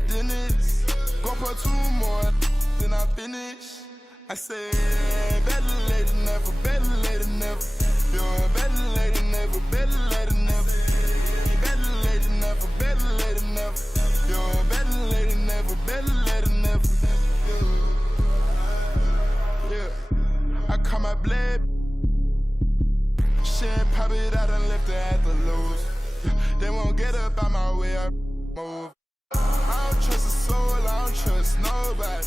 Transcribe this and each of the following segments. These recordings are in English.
the dentist. Go for 2 more, then I finish. I said, better late than never, better late than never. You're better late than never, better late than never. Better late than never, better late than never. You're better late than never, better late than never. Yeah. I caught my blade. Shit, pop it out and left it at the lows. They won't get up out my way, I move. I don't trust a soul, I don't trust nobody.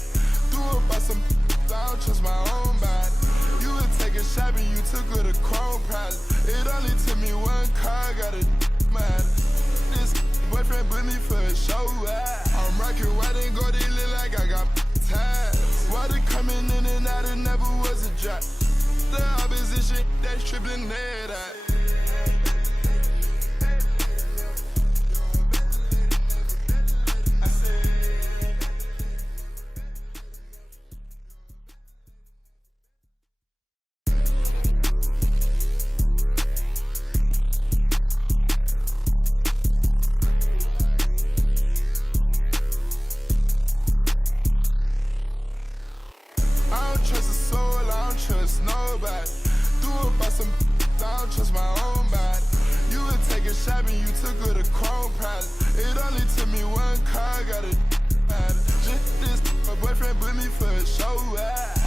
Do it by some, I don't trust my own body. You would take a shot and you took her to Chrome probably. It only took me 1 car, got a mad. This boyfriend put me for a show. I'm rocking white and gold, it look like I got ties. Water coming in and out, it never was a drop. The opposition, that's tripling head out. I don't trust a soul, I don't trust nobody. Do it by some, I don't trust my own body. You would take a shot and you took her to Chrome probably. It only took me 1 car, got a matter. Just this, my boyfriend put me for a show.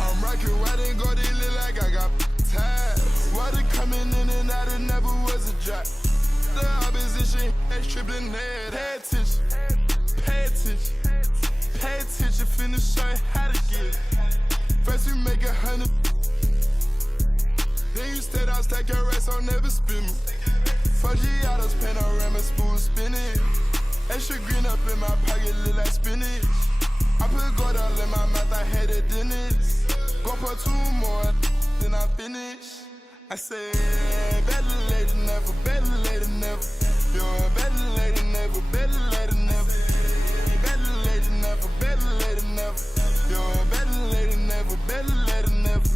I'm rocking white and gold, it look like I got ties. Water coming in and out, it never was a drop. The opposition, that's tripling head. Pay attention, pay attention, pay attention, finna show you how to get it. First we make 100, then you stayed out, stack your rest, I'll never spin me. Foggiatos, panorama, spoon spinning. Extra green up in my pocket, look like spinach. I put gold all in my mouth, I had a dentist. Go for 2 more, then I finish. I said, better late than never, better late than never. You're better late than never, better late than never. Better late than never, better late than never. You're better late than never, better late than never.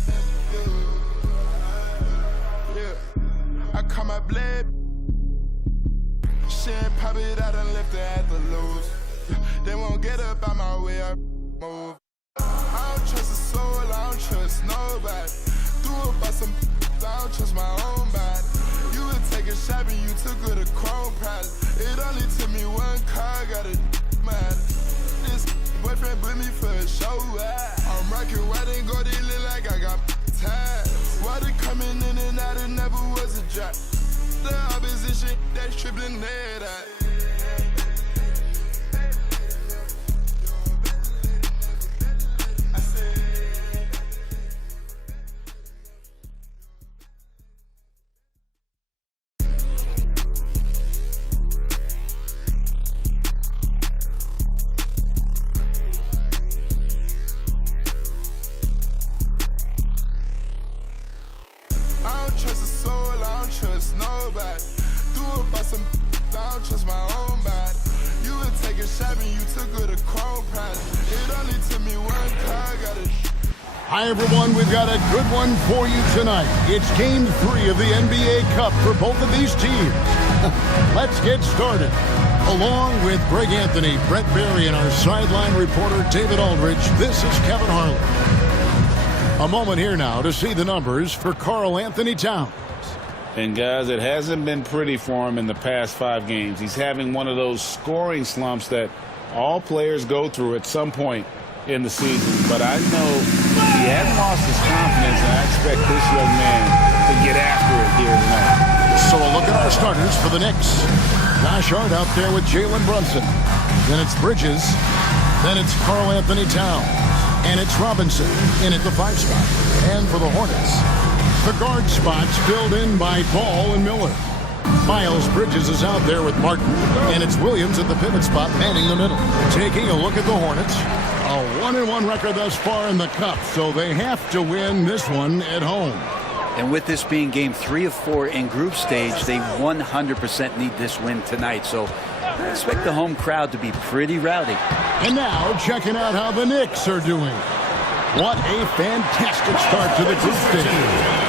Yeah. I caught my blade. Shit, pop it out and left it at the lows. They won't get up out my way, I move. I don't trust a soul, I don't trust nobody. Do it by some, I don't trust my own body. You would take a shot and you took her to Chrome probably. It only took me 1 car, got a matter. This boyfriend put me for a show. I'm rocking white and gold, it look like I got ties. Water coming in and out, it never was a drop. The opposition, that's tripling head out. I don't trust a soul, I don't trust nobody. Do it by some, I don't trust my own body. You would take a shot and you took her to Chrome probably. It only took me 1 car, got a... Hi everyone, we've got a good one for you tonight. It's Game 3 of the NBA Cup for both of these teams. Let's get started. Along with Greg Anthony, Brett Barry, and our sideline reporter David Aldridge, this is Kevin Harlan. A moment here now to see the numbers for Karl-Anthony Towns. And guys, it hasn't been pretty for him in the past 5 games. He's having one of those scoring slumps that all players go through at some point in the season. But I know he hasn't lost his confidence, and I expect this young man to get after it here tonight. So a look at our starters for the Knicks. Josh Hart out there with Jalen Brunson. Then it's Bridges. Then it's Karl-Anthony Towns. And it's Robinson in at the 5 spot. And for the Hornets, the guard spots filled in by Ball and Miller. Miles Bridges is out there with Martin. And it's Williams at the pivot spot manning the middle. Taking a look at the Hornets. A 1-1 record thus far in the Cup. So they have to win this one at home. And with this being Game 3 of 4 in group stage, they 100% need this win tonight. So I expect the home crowd to be pretty rowdy. And now, checking out how the Knicks are doing. What a fantastic start to the group stage.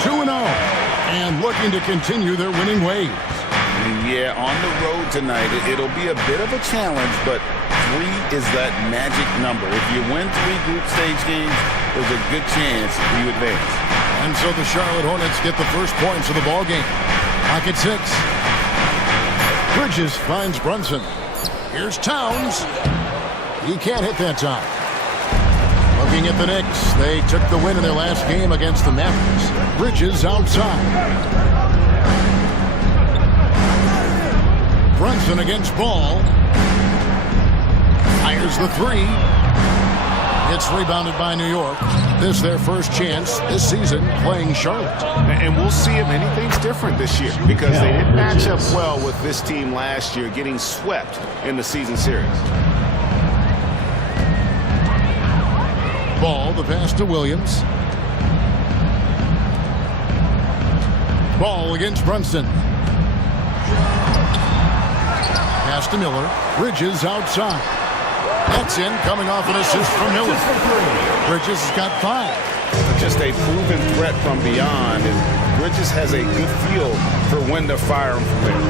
2-0. And looking to continue their winning ways. Yeah, on the road tonight, it'll be a bit of a challenge, but 3 is that magic number. If you win 3 group stage games, there's a good chance you advance. And so the Charlotte Hornets get the first points of the ball game. Clock at 6. Bridges finds Brunson. Here's Towns. He can't hit that time. Looking at the Knicks, they took the win in their last game against the Mavericks. Bridges outside. Brunson against Ball. Fires the 3. It's rebounded by New York. This their first chance this season playing Charlotte. And we'll see if anything's different this year because they didn't match up well with this team last year, getting swept in the season series. Ball, the pass to Williams. Ball against Brunson. Pass to Miller. Bridges outside. That's in, coming off an assist from Miller. Bridges has got 5. Just a proven threat from beyond, and Bridges has a good feel for when to fire him from there.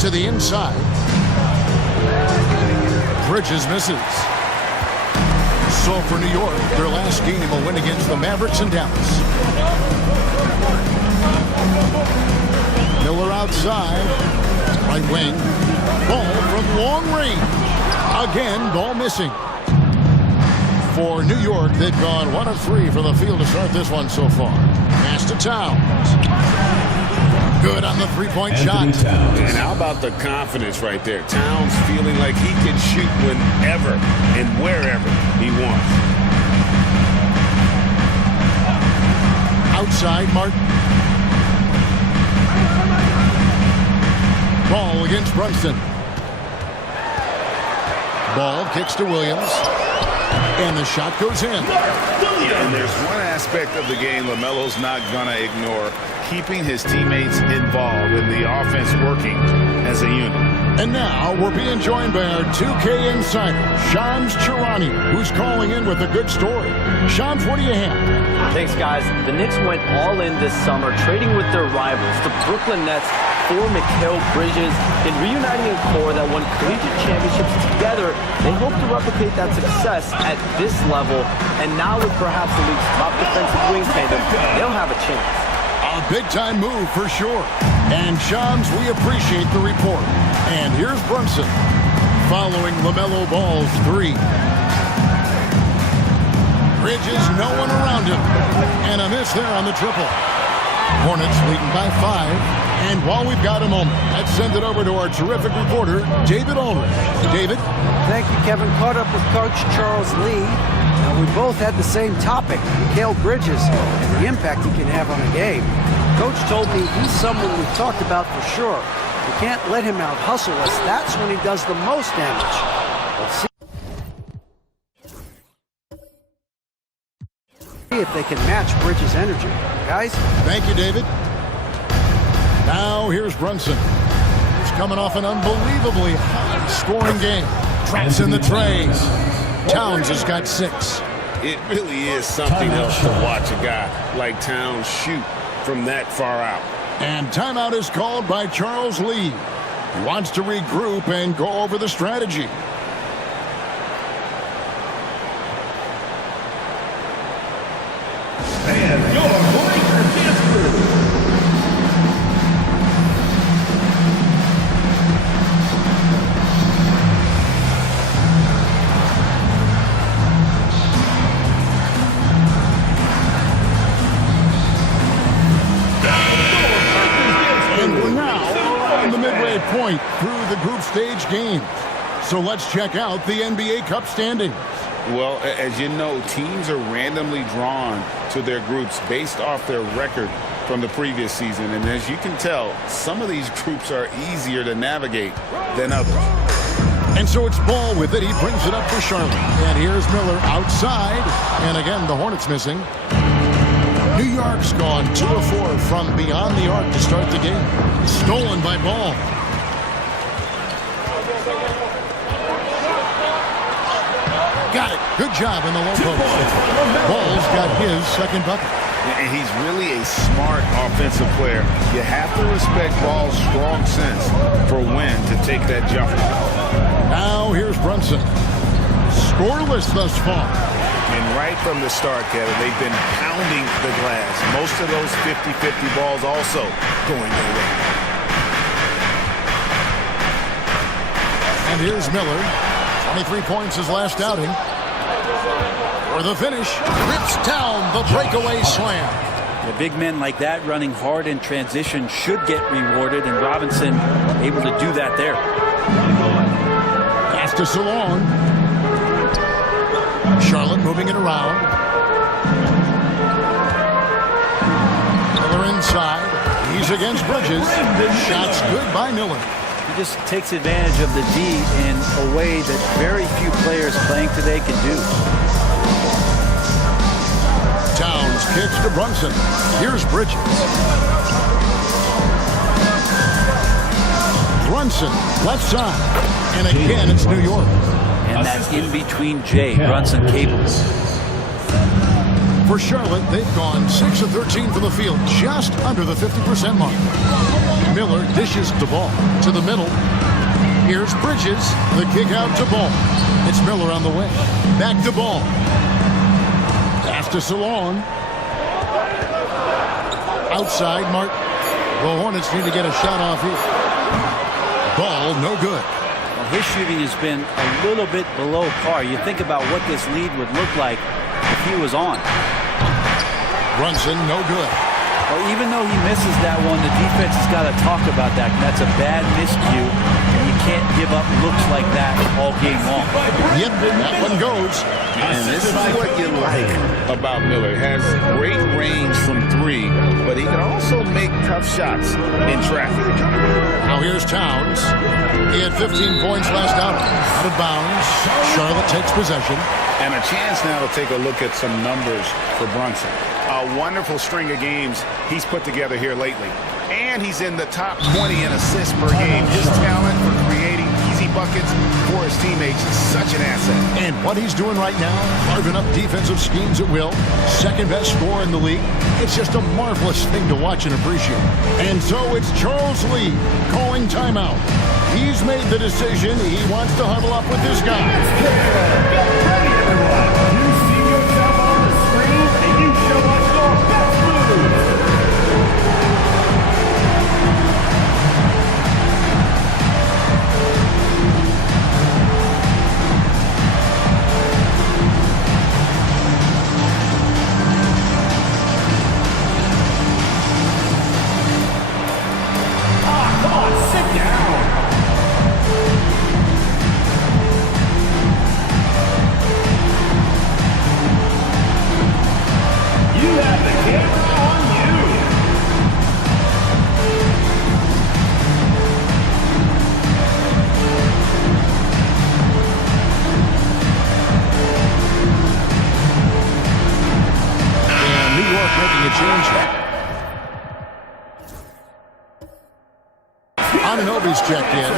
To the inside. Bridges misses. So for New York, their last game will win against the Mavericks in Dallas. Miller outside. Right wing. Ball from long range. Again, ball missing. For New York, they've gone 1 of 3 from the field to start this one so far. Pass to Towns. Good on the 3-point shot. And how about the confidence right there? Towns feeling like he can shoot whenever and wherever he wants. Outside, Martin. Ball against Brunson. Ball kicks to Williams. And the shot goes in. And there's one aspect of the game LaMelo's not going to ignore. Keeping his teammates involved and the offense working as a unit. And now we're being joined by our 2K insider, Shams Charania, who's calling in with a good story. Shams, what do you have? Thanks, guys. The Knicks went all in this summer, trading with their rivals, the Brooklyn Nets, for Mikal Bridges. In reuniting a core that won collegiate championships together, they hope to replicate that success at this level. And now with perhaps the league's top defensive wing tandem, they'll have a chance. A big-time move for sure. And Shams, we appreciate the report. And here's Brunson following LaMelo Ball's 3. Bridges, no one around him. And a miss there on the triple. Hornets leading by 5. And while we've got a moment, let's send it over to our terrific reporter, David Aldridge. David? Thank you, Kevin. Caught up with Coach Charles Lee. Now, we both had the same topic, Mikal Bridges, and the impact he can have on a game. Coach told me he's someone we've talked about for sure. We can't let him out-hustle us. That's when he does the most damage. Let's see if they can match Bridges' energy. Guys? Thank you, David. Now here's Brunson. He's coming off an unbelievably high-scoring game. Drops in the tray. Towns has got 6. It really is something else to watch a guy like Towns shoot from that far out. And timeout is called by Charles Lee. He wants to regroup and go over the strategy. And your Lakers history. Point through the group stage games. So let's check out the NBA Cup standings. Well, as you know, teams are randomly drawn to their groups based off their record from the previous season. And as you can tell, some of these groups are easier to navigate than others. And so it's Ball with it. He brings it up for Charlotte. And here's Miller outside. And again, the Hornets missing. New York's gone 2 of 4 from beyond the arc to start the game. Stolen by Ball. Got it. Good job in the low post. Ball's got his second bucket. And he's really a smart offensive player. You have to respect Ball's strong sense for when to take that jumper. Now here's Brunson. Scoreless thus far. And right from the start, Kevin, they've been pounding the glass. Most of those 50-50 balls also going their way. And here's Miller. 23 points his last outing. For the finish, rips down the breakaway slam. The big men like that running hard in transition should get rewarded, and Robinson able to do that there. Pass to Salon. Charlotte moving it around. Miller inside. He's against Bridges. Shots good by Miller. He just takes advantage of the D in a way that very few players playing today can do. Towns kicks to Brunson. Here's Bridges. Brunson, left side. And again, it's New York. And that in-between J, Brunson capable. For Charlotte, they've gone 6 of 13 from the field, just under the 50% mark. Miller dishes the ball to the middle. Here's Bridges, the kick out to Ball. It's Miller on the way. Back to Ball. Pass to Salon. Outside, Martin. The Hornets need to get a shot off here. Ball, no good. Well, his shooting has been a little bit below par. You think about what this lead would look like if he was on. Brunson, no good. Well, even though he misses that one, the defense has got to talk about that. That's a bad miscue, and you can't give up looks like that all game long. Yep, that one goes. And this is what you like about Miller. He has great range from three, but he can also make tough shots in traffic. Now here's Towns. He had 15 points last out of bounds. Charlotte takes possession. And a chance now to take a look at some numbers for Brunson. A wonderful string of games he's put together here lately. And he's in the top 20 in assists per game. His talent for creating easy buckets for his teammates is such an asset. And what he's doing right now, carving up defensive schemes at will, second best scorer in the league. It's just a marvelous thing to watch and appreciate. And so it's Charles Lee calling timeout. He's made the decision. He wants to huddle up with his guys. Get ready, everyone. You see yourself on the screen, and you show us your best moves. Come on, sit down. You have the camera on you. And New York making a change here. Anunoby's checked in.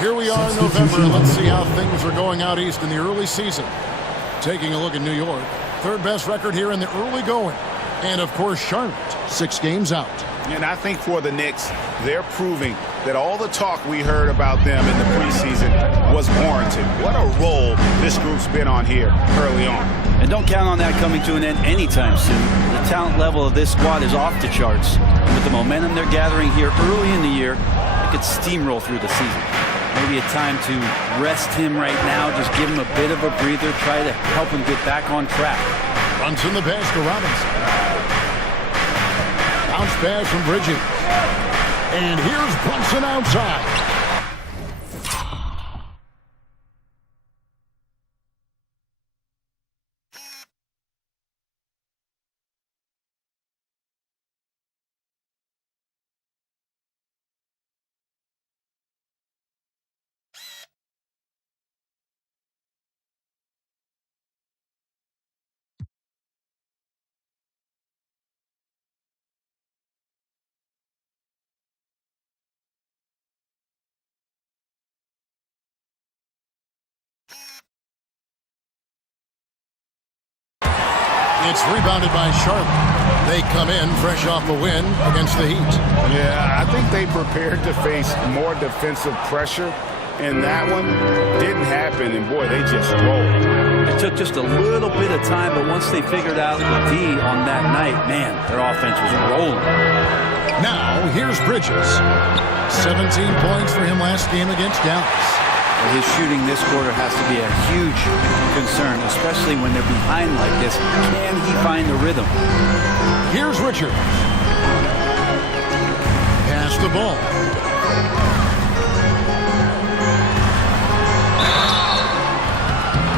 Here we are in November. Let's see how things are going out east in the early season. Taking a look at New York. Third best record here in the early going. And, of course, Charlotte, 6 games out. And I think for the Knicks, they're proving that all the talk we heard about them in the preseason was warranted. What a role this group's been on here early on. And don't count on that coming to an end anytime soon. The talent level of this squad is off the charts. With the momentum they're gathering here early in the year, they could steamroll through the season. Maybe a time to rest him right now, just give him a bit of a breather, try to help him get back on track. Brunson the pass to Robinson. Bounce pass from Bridges. And here's Brunson outside. It's rebounded by Charlotte. They come in fresh off a win against the Heat. Yeah, I think they prepared to face more defensive pressure, and that one didn't happen, and boy, they just rolled. It took just a little bit of time, but once they figured out the D on that night, man, their offense was rolling. Now, here's Bridges. 17 points for him last game against Dallas. His shooting this quarter has to be a huge concern, especially when they're behind like this. Can he find the rhythm? Here's Richards. Pass the ball.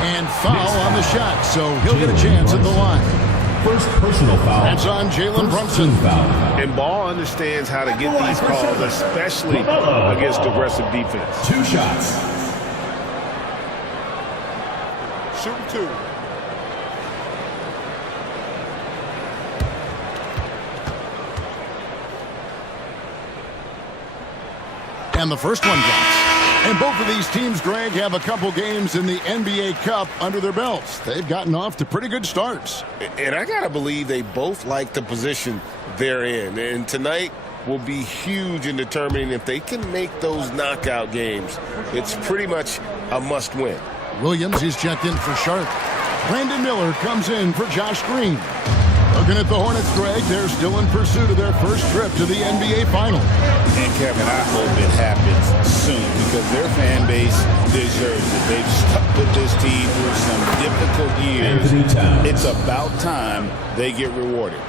And foul on the shot, so he'll get a chance at the line. First personal foul. That's on Jalen Brunson. And Ball understands how to get these calls, especially against aggressive defense. 2 shots. Shooting 2. And the first one drops. And both of these teams, Greg, have a couple games in the NBA Cup under their belts. They've gotten off to pretty good starts. And I got to believe they both like the position they're in. And tonight will be huge in determining if they can make those knockout games. It's pretty much a must-win. Williams is checked in for Charlotte. Brandon Miller comes in for Josh Green. Looking at the Hornets, Greg, they're still in pursuit of their first trip to the NBA Final. And Kevin, I hope it happens soon because their fan base deserves it. They've stuck with this team through some difficult years. It's about time they get rewarded.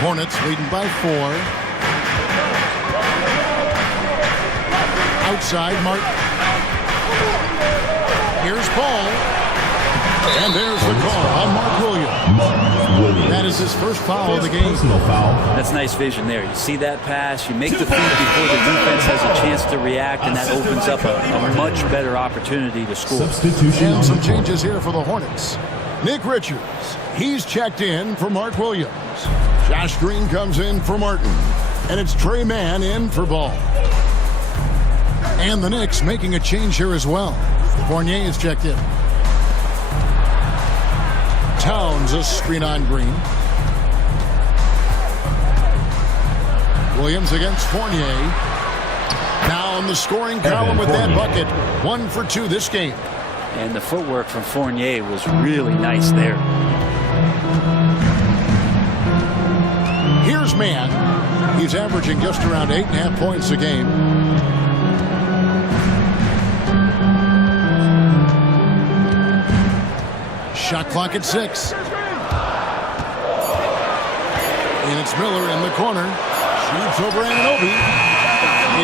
Hornets leading by 4. Outside, Martin. Here's Paul. And there's the call on Mark Williams. That is his first foul of the game. That's nice vision there. You see that pass, you make the feed before the defense has a chance to react, and that opens up a much better opportunity to score. And some changes here for the Hornets. Nick Richards, he's checked in for Mark Williams. Josh Green comes in for Martin. And it's Trey Mann in for Ball. And the Knicks making a change here as well. Fournier is checked in. Towns a screen on Green. Williams against Fournier. Now in the scoring column with that bucket. 1 for 2 this game. And the footwork from Fournier was really nice there. Here's Mann. He's averaging just around 8.5 points a game. Shot clock at 6. And it's Miller in the corner. Shoots over Anunoby.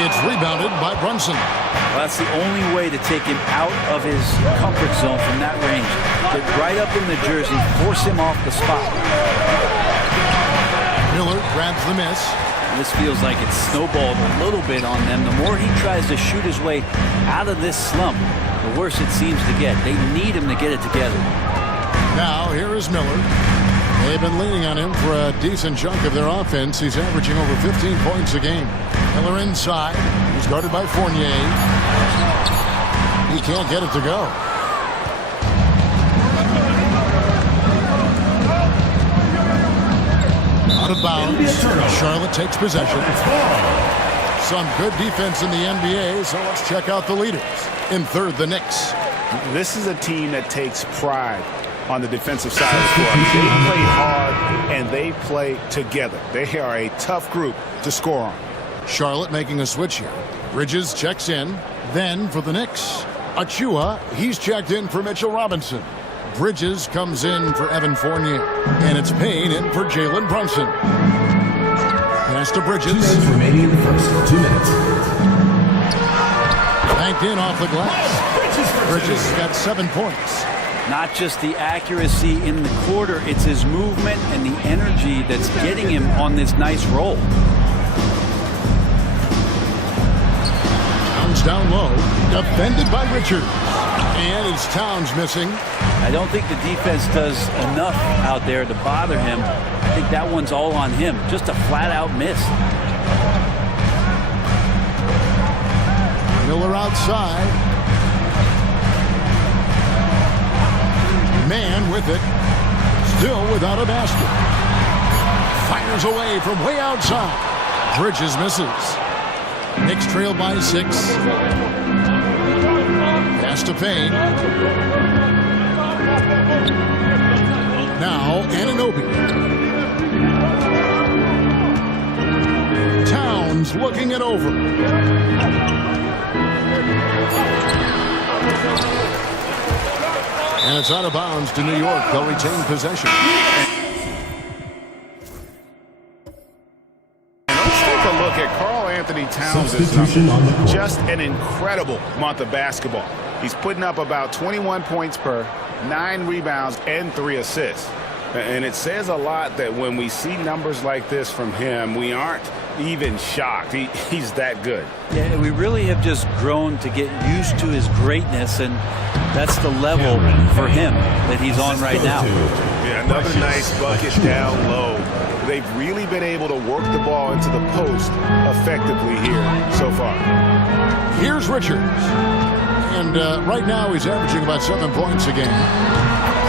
It's rebounded by Brunson. Well, that's the only way to take him out of his comfort zone from that range. Get right up in the jersey, force him off the spot. Miller grabs the miss. This feels like it's snowballed a little bit on them. The more he tries to shoot his way out of this slump, the worse it seems to get. They need him to get it together. Now, here is Miller. They've been leaning on him for a decent chunk of their offense. He's averaging over 15 points a game. Miller inside. He's guarded by Fournier. He can't get it to go. Out of bounds. Charlotte takes possession. Some good defense in the NBA, so let's check out the leaders. In third, the Knicks. This is a team that takes pride on the defensive side of the court. They play hard and they play together. They are a tough group to score on. Charlotte making a switch here. Bridges checks in. Then for the Knicks, Achua, he's checked in for Mitchell Robinson. Bridges comes in for Evan Fournier. And it's Payne in for Jalen Brunson. Pass to Bridges. 2 minutes remaining in the first. 2 minutes. Banked in off the glass. Bridges got 7 points. Not just the accuracy in the quarter, it's his movement and the energy that's getting him on this nice roll. Towns down low, defended by Richards. And it's Towns missing. I don't think the defense does enough out there to bother him. I think that one's all on him. Just a flat-out miss. Miller outside. Man with it. Still without a basket. Fires away from way outside. Bridges misses. Knicks trail by 6. Pass to Payne. Now Anunoby. Towns looking it over. And it's out of bounds to New York. They'll retain possession. Let's take a look at Karl Anthony Towns. Just an incredible month of basketball. He's putting up about 21 points per, 9 rebounds, and 3 assists. And it says a lot that when we see numbers like this from him, we aren't even shocked. He's that good. Yeah, we really have just grown to get used to his greatness, and that's the level for him that he's on right now. Yeah, another nice bucket down low. They've really been able to work the ball into the post effectively here so far. Here's Richards. And right now he's averaging about 7 points a game.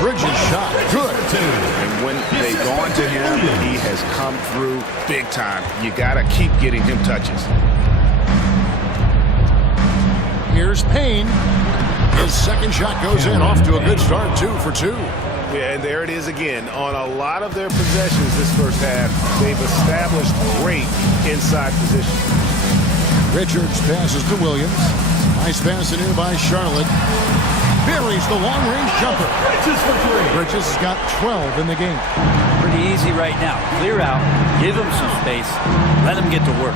Bridges shot. Good. And when they've gone to him, he has come through big time. You got to keep getting him touches. Here's Payne. His second shot goes in. Off to a good start. 2 for 2. Yeah, and there it is again. On a lot of their possessions this first half, they've established great inside position. Richards passes to Williams. Nice pass in here by Charlotte. Buries the long-range jumper. Bridges has got 12 in the game. Pretty easy right now. Clear out, give him some space, let him get to work.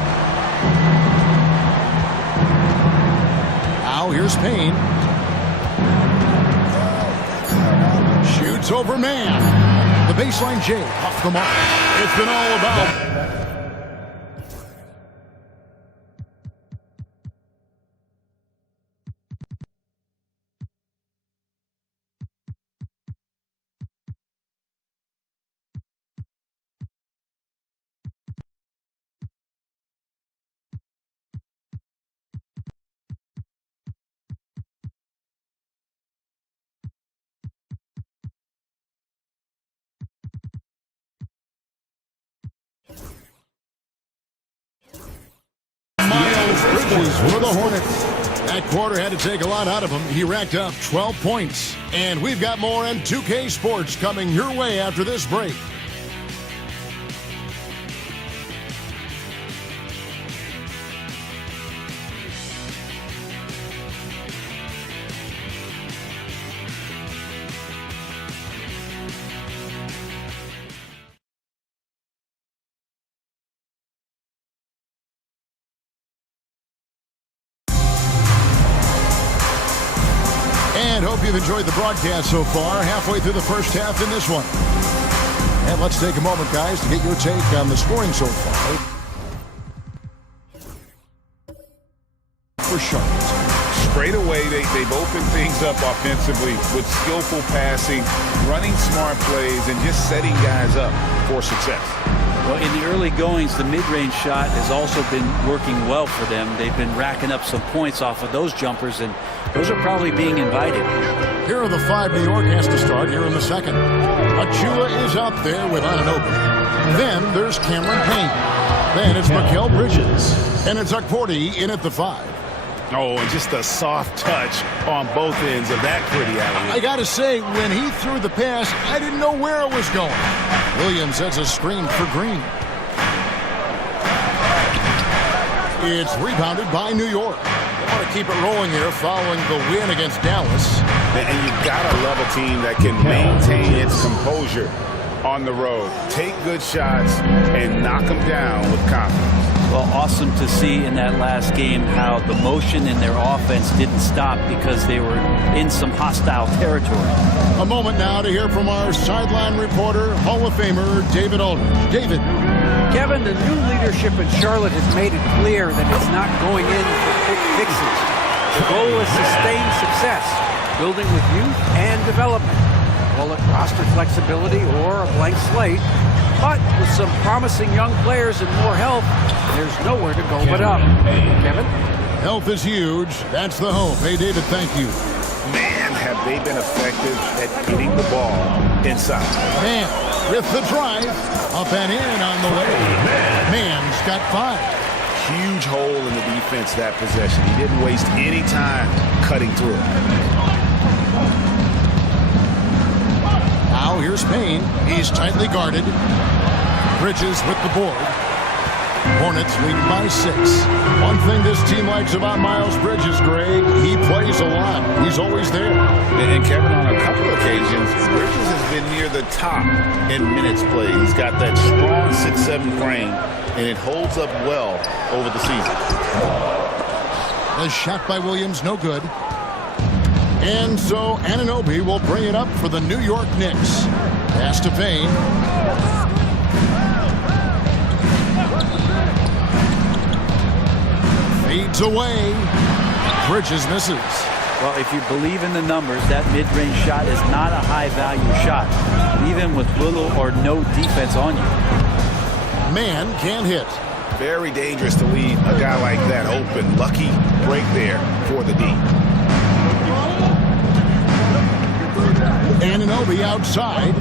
Now here's Payne. Shoots over man. The baseline J off the mark. It's been all about. Bridges for the Hornets. That quarter had to take a lot out of him. He racked up 12 points. And we've got more on 2K Sports coming your way after this break. And hope you've enjoyed the broadcast so far. Halfway through the first half in this one. And let's take a moment, guys, to get your take on the scoring so far. For Charlotte. Straight away, they've opened things up offensively with skillful passing, running smart plays, and just setting guys up for success. Well, in the early goings, the mid-range shot has also been working well for them. They've been racking up some points off of those jumpers, and those are probably being invited. Here are the 5 New York has to start here in the second. Achua is out there with Anunoby. Then there's Cameron Payne. Then it's Mikal Bridges. And it's Akporti in at the 5. Oh, and just a soft touch on both ends of that pretty alley. I got to say, when he threw the pass, I didn't know where it was going. Williams sets a screen for Green. It's rebounded by New York. They want to keep it rolling here following the win against Dallas. And you got to love a team that can maintain its composure on the road. Take good shots and knock them down with confidence. Well, awesome to see in that last game how the motion in their offense didn't stop because they were in some hostile territory. A moment now to hear from our sideline reporter, Hall of Famer David Aldridge. David. Kevin, the new leadership in Charlotte has made it clear that it's not going in for quick fixes. The goal is sustained success, building with youth and development. Call it roster flexibility or a blank slate. But with some promising young players and more help, there's nowhere to go but up. Kevin? Health is huge. That's the hope. Hey, David, thank you. Man, have they been effective at getting the ball inside. Man with the drive. Up and in on the way. Man's got 5. Huge hole in the defense that possession. He didn't waste any time cutting through it. Now here's Payne. He's tightly guarded. Bridges with the board. Hornets lead by 6. One thing this team likes about Miles Bridges, Greg, he plays a lot. He's always there. And Kevin, on a couple occasions, Bridges has been near the top in minutes played. He's got that strong 6'7" frame, and it holds up well over the season. The shot by Williams, no good. And so Anunoby will bring it up for the New York Knicks. Pass to Payne. Fades away. Bridges misses. Well, if you believe in the numbers, that mid-range shot is not a high-value shot, even with little or no defense on you. Man can't hit. Very dangerous to leave a guy like that open. Lucky break there for the D. Anunoby outside.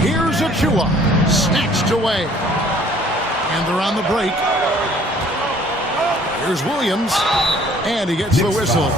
Here's Achua. Snatched away. And they're on the break. Here's Williams. And he gets the whistle.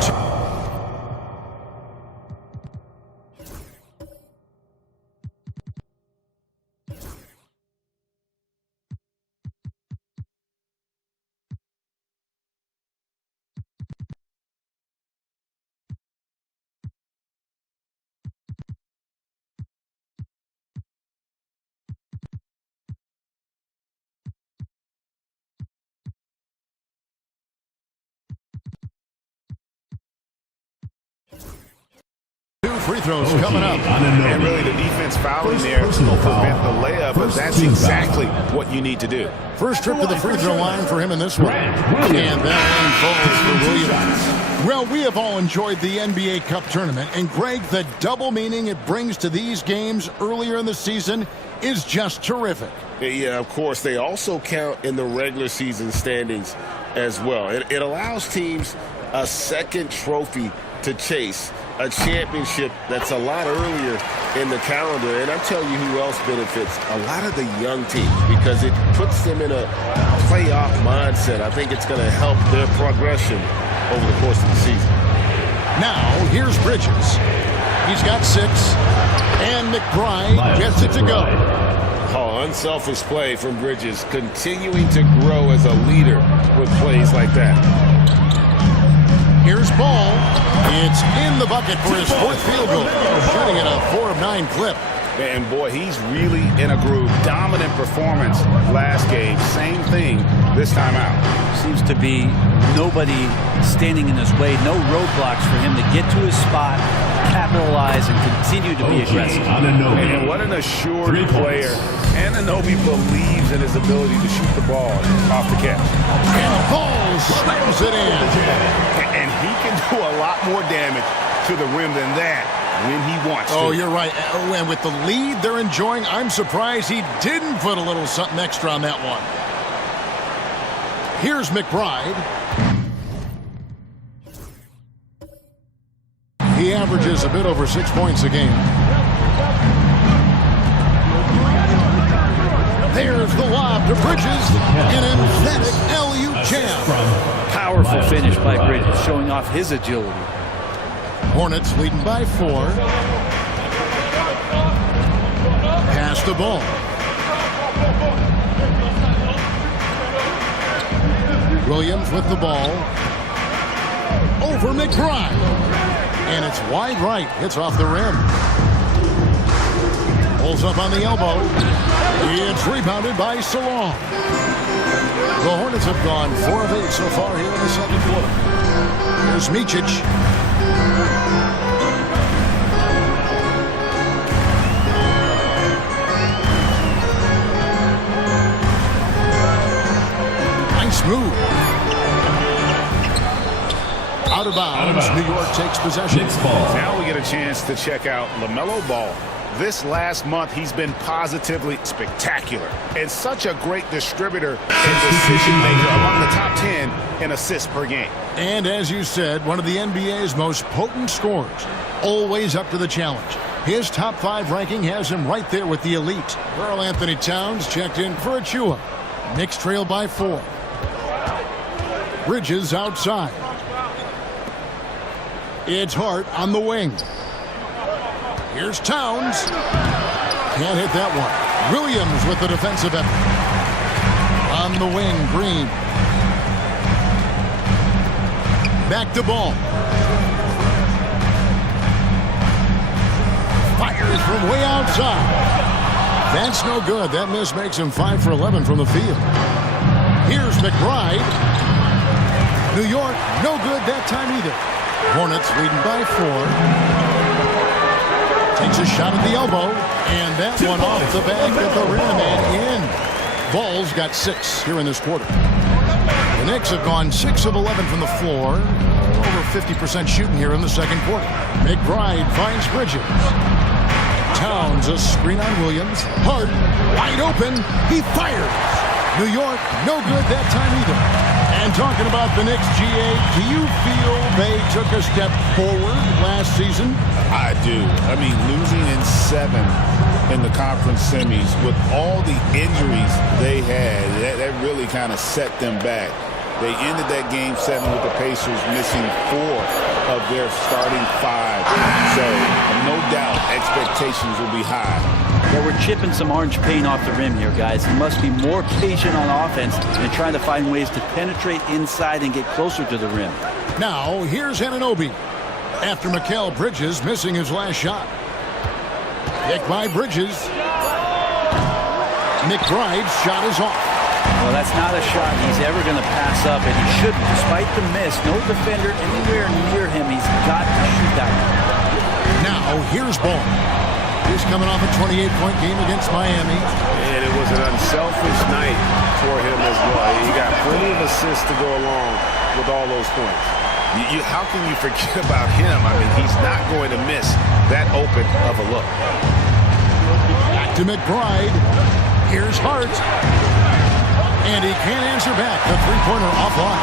Free throws coming up. And really the defense fouling there to prevent the layup, but that's exactly what you need to do. First trip to the free throw line for him in this one. And that one falls for Williams. Well, we have all enjoyed the NBA Cup tournament, and Greg, the double meaning it brings to these games earlier in the season is just terrific. Yeah, of course. They also count in the regular season standings as well. It allows teams a second trophy to chase, a championship that's a lot earlier in the calendar. And I'll tell you who else benefits, a lot of the young teams, because it puts them in a playoff mindset. I think it's going to help their progression over the course of the season. Now, here's Bridges. He's got 6, and McBride gets it to go. Oh, unselfish play from Bridges, continuing to grow as a leader with plays like that. Here's Ball. It's in the bucket for his 4th field goal. Shooting at a 4 of 9 clip. And boy, he's really in a groove. Dominant performance last game. Same thing this time out. Seems to be nobody standing in his way. No roadblocks for him to get to his spot, capitalize, and continue to be aggressive. And what an assured player. Anunoby believes in his ability to shoot the ball off the catch. And Ball slams it in. And he can do a lot more damage to the rim than that when he wants to. Oh, you're right. And with the lead they're enjoying, I'm surprised he didn't put a little something extra on that one. Here's McBride. He averages a bit over 6 points a game. There's the lob to Bridges. An emphatic LU jam. Powerful finish by Bridges, showing off his agility. Hornets leading by 4. Pass the ball. Williams with the ball. Over McBride. And it's wide right. Hits off the rim. Pulls up on the elbow. It's rebounded by Salon. The Hornets have gone 4 of 8 so far here in the second quarter. Here's Micic. Nice move. Out of bounds. New York takes possession. Now we get a chance to check out LaMelo Ball. This last month, he's been positively spectacular and such a great distributor and decision maker, among the top 10 in assists per game. And as you said, one of the NBA's most potent scorers, always up to the challenge. His top 5 ranking has him right there with the elite. Karl Anthony Towns checked in for Achua. Knicks trail by 4. Bridges outside. It's Hart on the wing. Here's Towns. Can't hit that one. Williams with the defensive effort. On the wing, Green. Back to Ball. Fires from way outside. That's no good. That miss makes him 5 for 11 from the field. Here's McBride. New York, no good that time either. Hornets leading by 4. Takes a shot at the elbow, and that one off the back of the rim and in. Ball's got 6 here in this quarter. The Knicks have gone 6 of 11 from the floor. Over 50% shooting here in the second quarter. McBride finds Bridges. Towns, a screen on Williams. Hart, wide open. He fires. New York, no good that time either. And talking about the Knicks, GA, do you feel they took a step forward last season? I do. I mean, losing in 7 in the conference semis with all the injuries they had, that really kind of set them back. They ended that game 7 with the Pacers missing 4 of their starting 5. So, no doubt, expectations will be high. Well, we're chipping some orange paint off the rim here, guys. He must be more patient on offense and trying to find ways to penetrate inside and get closer to the rim. Now, here's Anunoby. After Mikal Bridges missing his last shot. Picked by Bridges. McBride's shot is off. Well, that's not a shot he's ever going to pass up, and he shouldn't. Despite the miss, no defender anywhere near him. He's got to shoot that one. Now, here's Ball. He's coming off a 28-point game against Miami. And it was an unselfish night for him as well. He got plenty of assists to go along with all those points. How can you forget about him? I mean, he's not going to miss that open of a look. Back to McBride. Here's Hart. And he can't answer back. The three-pointer offline.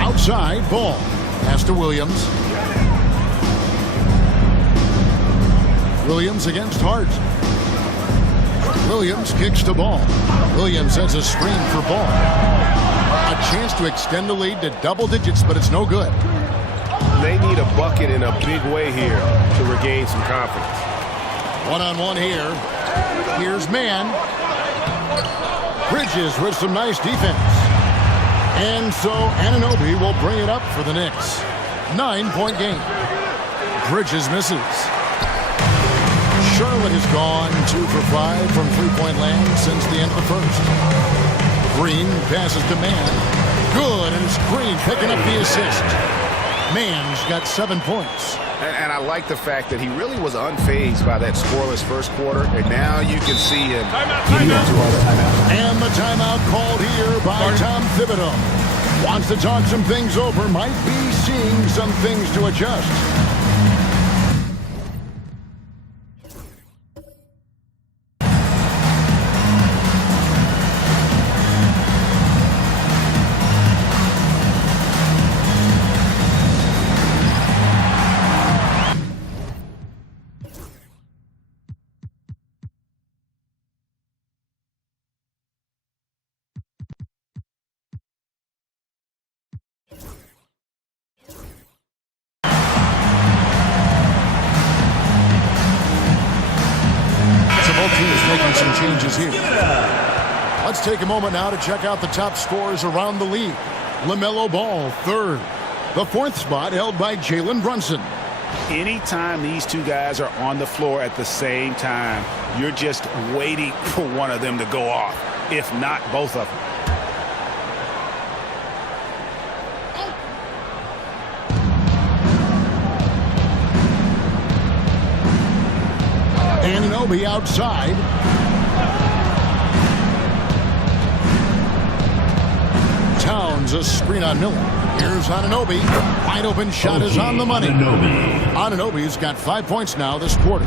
Outside, Ball. Pass to Williams. Williams against Hart. Williams kicks to Ball. Williams has a screen for Ball. A chance to extend the lead to double digits, but it's no good. They need a bucket in a big way here to regain some confidence. One-on-one here. Here's Mann. Bridges with some nice defense. And so Anunoby will bring it up for the Knicks. 9-point game. Bridges misses. Charlotte has gone 2 for 5 from three-point land since the end of the first. Green passes to Mann. Good, and it's Green picking up the assist. Mann's got 7 points. And I like the fact that he really was unfazed by that scoreless first quarter, and now you can see him getting into all the timeouts. And the timeout called here by Tom Thibodeau. Wants to talk some things over, might be seeing some things to adjust. Making some changes here. Let's take a moment now to check out the top scorers around the league. LaMelo Ball, 3rd. The 4th spot held by Jalen Brunson. Anytime these two guys are on the floor at the same time, you're just waiting for one of them to go off, if not both of them. Anunoby outside. Towns Runs a screen on Miller. Here's Anunoby. Wide open shot is on the money. Anunoby's got 5 points now this quarter.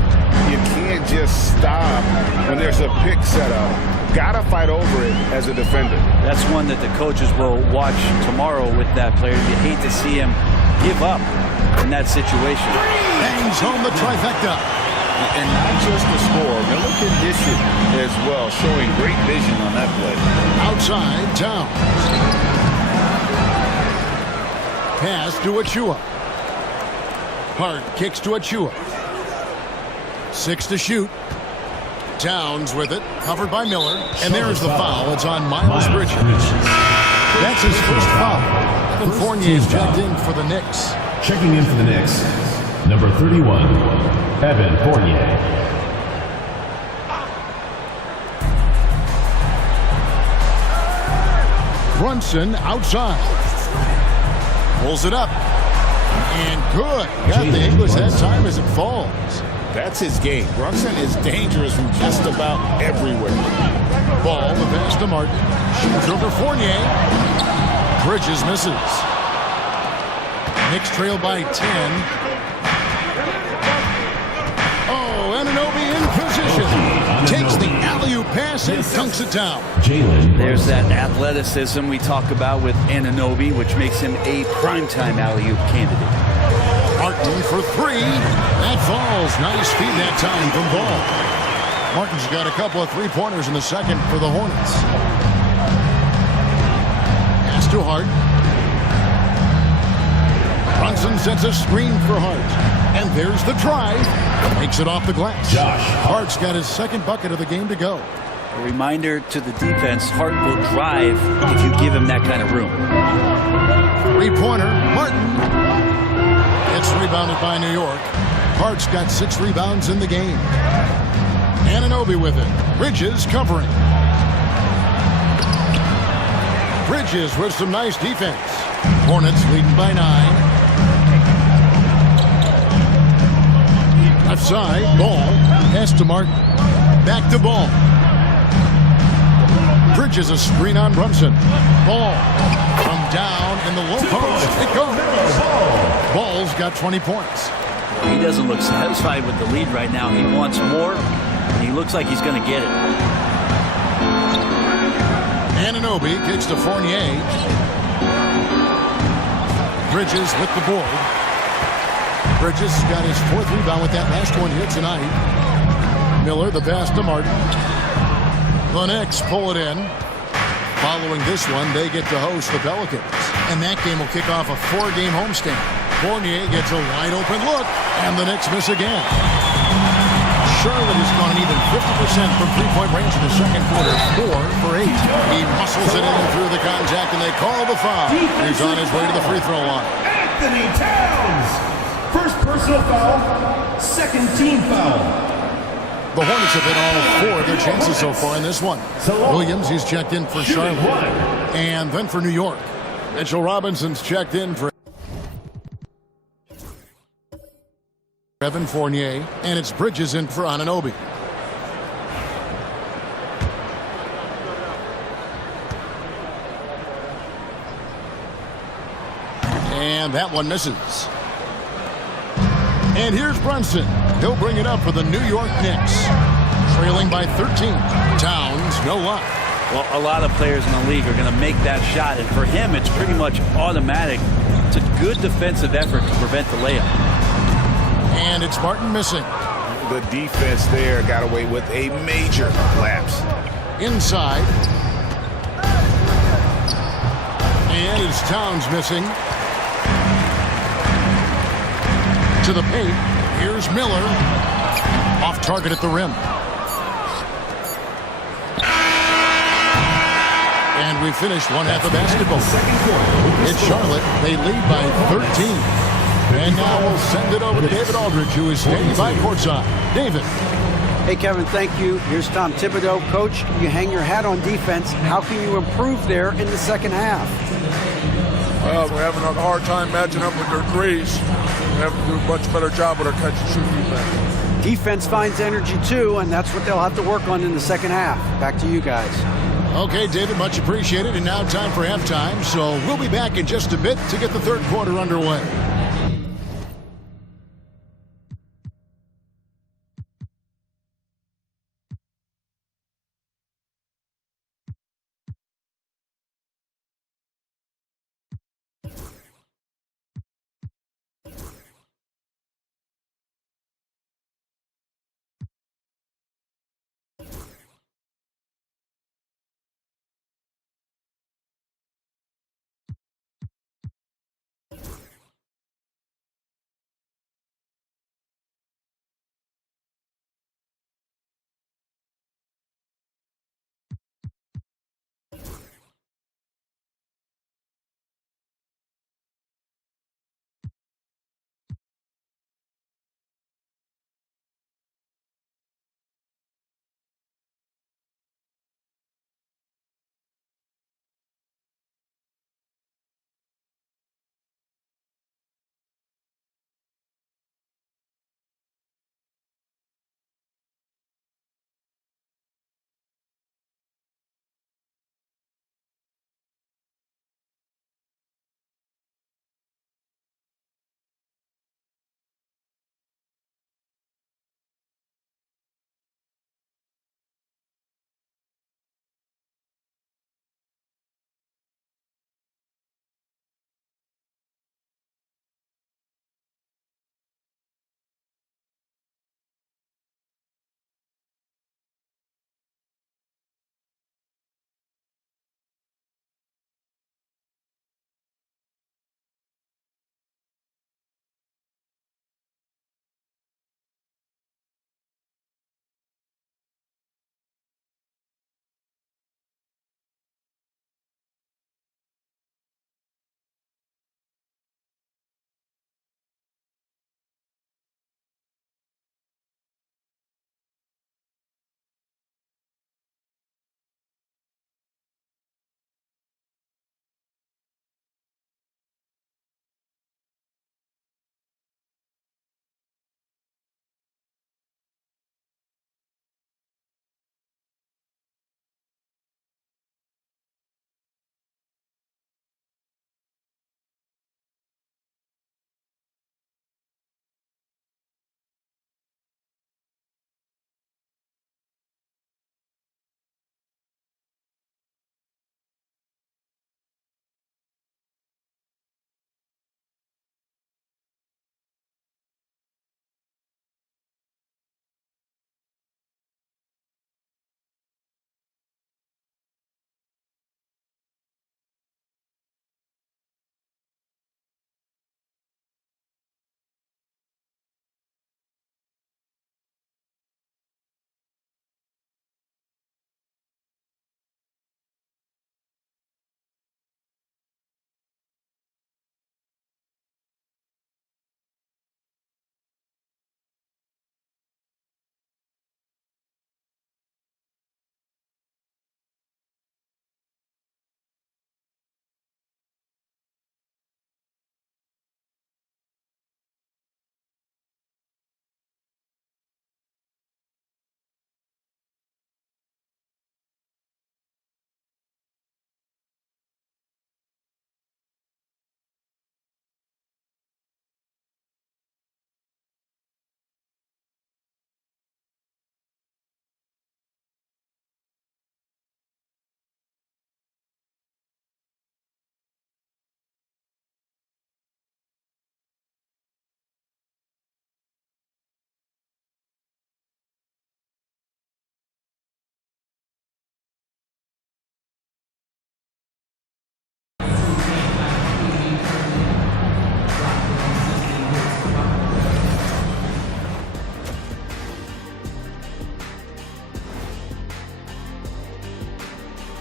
You can't just stop when there's a pick set up. Gotta fight over it as a defender. That's one that the coaches will watch tomorrow with that player. You hate to see him give up in that situation. Bangs home the trifecta. And not just the score, Miller can dish it as well, showing great vision on that play. Outside, Towns. Pass to Achua. Hart kicks to Achua. 6 to shoot. Towns with it, covered by Miller. And there's the foul. It's on Miles Bridges. That's his first foul. Evan Fournier's checked in for the Knicks. Checking in for the Knicks, number 31, Evan Fournier. Brunson outside. Pulls it up. And good. Got the English that time as it falls. That's his game. Brunson is dangerous from just about everywhere. Ball, the pass to Martin. Shoots over Fournier. Bridges misses. Knicks trail by 10. Oh, Anunoby in position. Takes the alley-oop pass and dunks it down. There's that athleticism we talk about with Anunoby, which makes him a primetime alley-oop candidate. Martin for 3. That falls. Nice feed that time from Ball. Martin's got a couple of three-pointers in the second for the Hornets. Pass to Hart. Brunson sets a screen for Hart. And there's the drive. Makes it off the glass. Hart's got his second bucket of the game to go. A reminder to the defense, Hart will drive if you give him that kind of room. Three-pointer, Martin. It's rebounded by New York. Hart's got 6 rebounds in the game. Anunoby with it. Bridges covering. Bridges with some nice defense. Hornets leading by 9. Left side, Ball. Pass to Martin. Back to Ball. Bridges a screen on Brunson. Ball from down in the low post. It goes. Ball's got 20 points. He doesn't look satisfied with the lead right now. He wants more, and he looks like he's going to get it. Anunoby kicks to Fournier. Bridges with the board. Bridges got his 4th rebound with that last one here tonight. Miller, the pass to Martin. The Knicks pull it in. Following this one, they get to host the Pelicans. And that game will kick off a 4-game homestand. Fournier gets a wide open look, and the Knicks miss again. Charlotte has gone an even 50% from three-point range in the second quarter. 4 for 8. He muscles it in through the contact, and they call the foul. He's on his way to the free throw line. Anthony Towns! First personal foul, second team foul. The Hornets have hit all 4 of their chances so far in this one. Williams, he's checked in for Charlotte. And then for New York. Mitchell Robinson's checked in for Evan Fournier. And it's Bridges in for Anunoby. And that one misses. And here's Brunson. He'll bring it up for the New York Knicks. Trailing by 13. Towns, no luck. Well, a lot of players in the league are going to make that shot, and for him, it's pretty much automatic. It's a good defensive effort to prevent the layup. And it's Martin missing. The defense there got away with a major lapse. Inside. And it's Towns missing. To the paint. Here's Miller. Off target at the rim. And we finished one half of basketball. It's Charlotte. They lead by 13. And now we'll send it over to David Aldridge, who is standing by courtside. David. Hey, Kevin, thank you. Here's Tom Thibodeau. Coach, you hang your hat on defense. How can you improve there in the second half? We're having a hard time matching up with their threes. We have to do a much better job with our catch and shoot defense. Defense finds energy, too, and that's what they'll have to work on in the second half. Back to you guys. Okay, David, much appreciated. And now time for halftime. So we'll be back in just a bit to get the third quarter underway.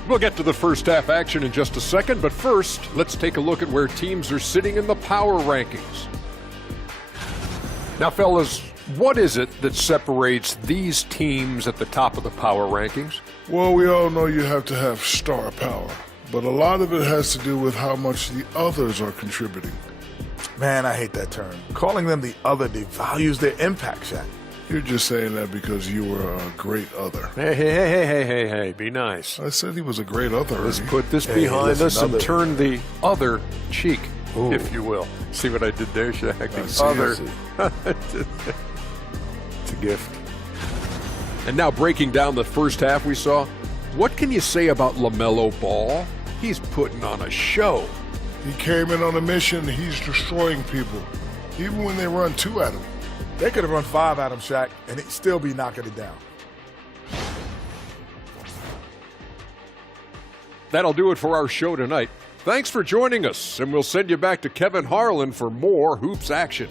We'll get to the first half action in just a second, but first, let's take a look at where teams are sitting in the power rankings. Now, fellas, what is it that separates these teams at the top of the power rankings? Well, we all know you have to have star power, but a lot of it has to do with how much the others are contributing. Man, I hate that term. Calling them the other devalues their impact, Shaq. You're just saying that because you were a great other. Hey, be nice. I said he was a great other. Let's put this behind us and turn the other cheek, if you will. See what I did there, Shaq? The other. It's a gift. And now breaking down the first half we saw, what can you say about LaMelo Ball? He's putting on a show. He came in on a mission. He's destroying people, even when they run 2 at him. They could have run 5 at him, Shaq, and he'd still be knocking it down. That'll do it for our show tonight. Thanks for joining us, and we'll send you back to Kevin Harlan for more Hoops action.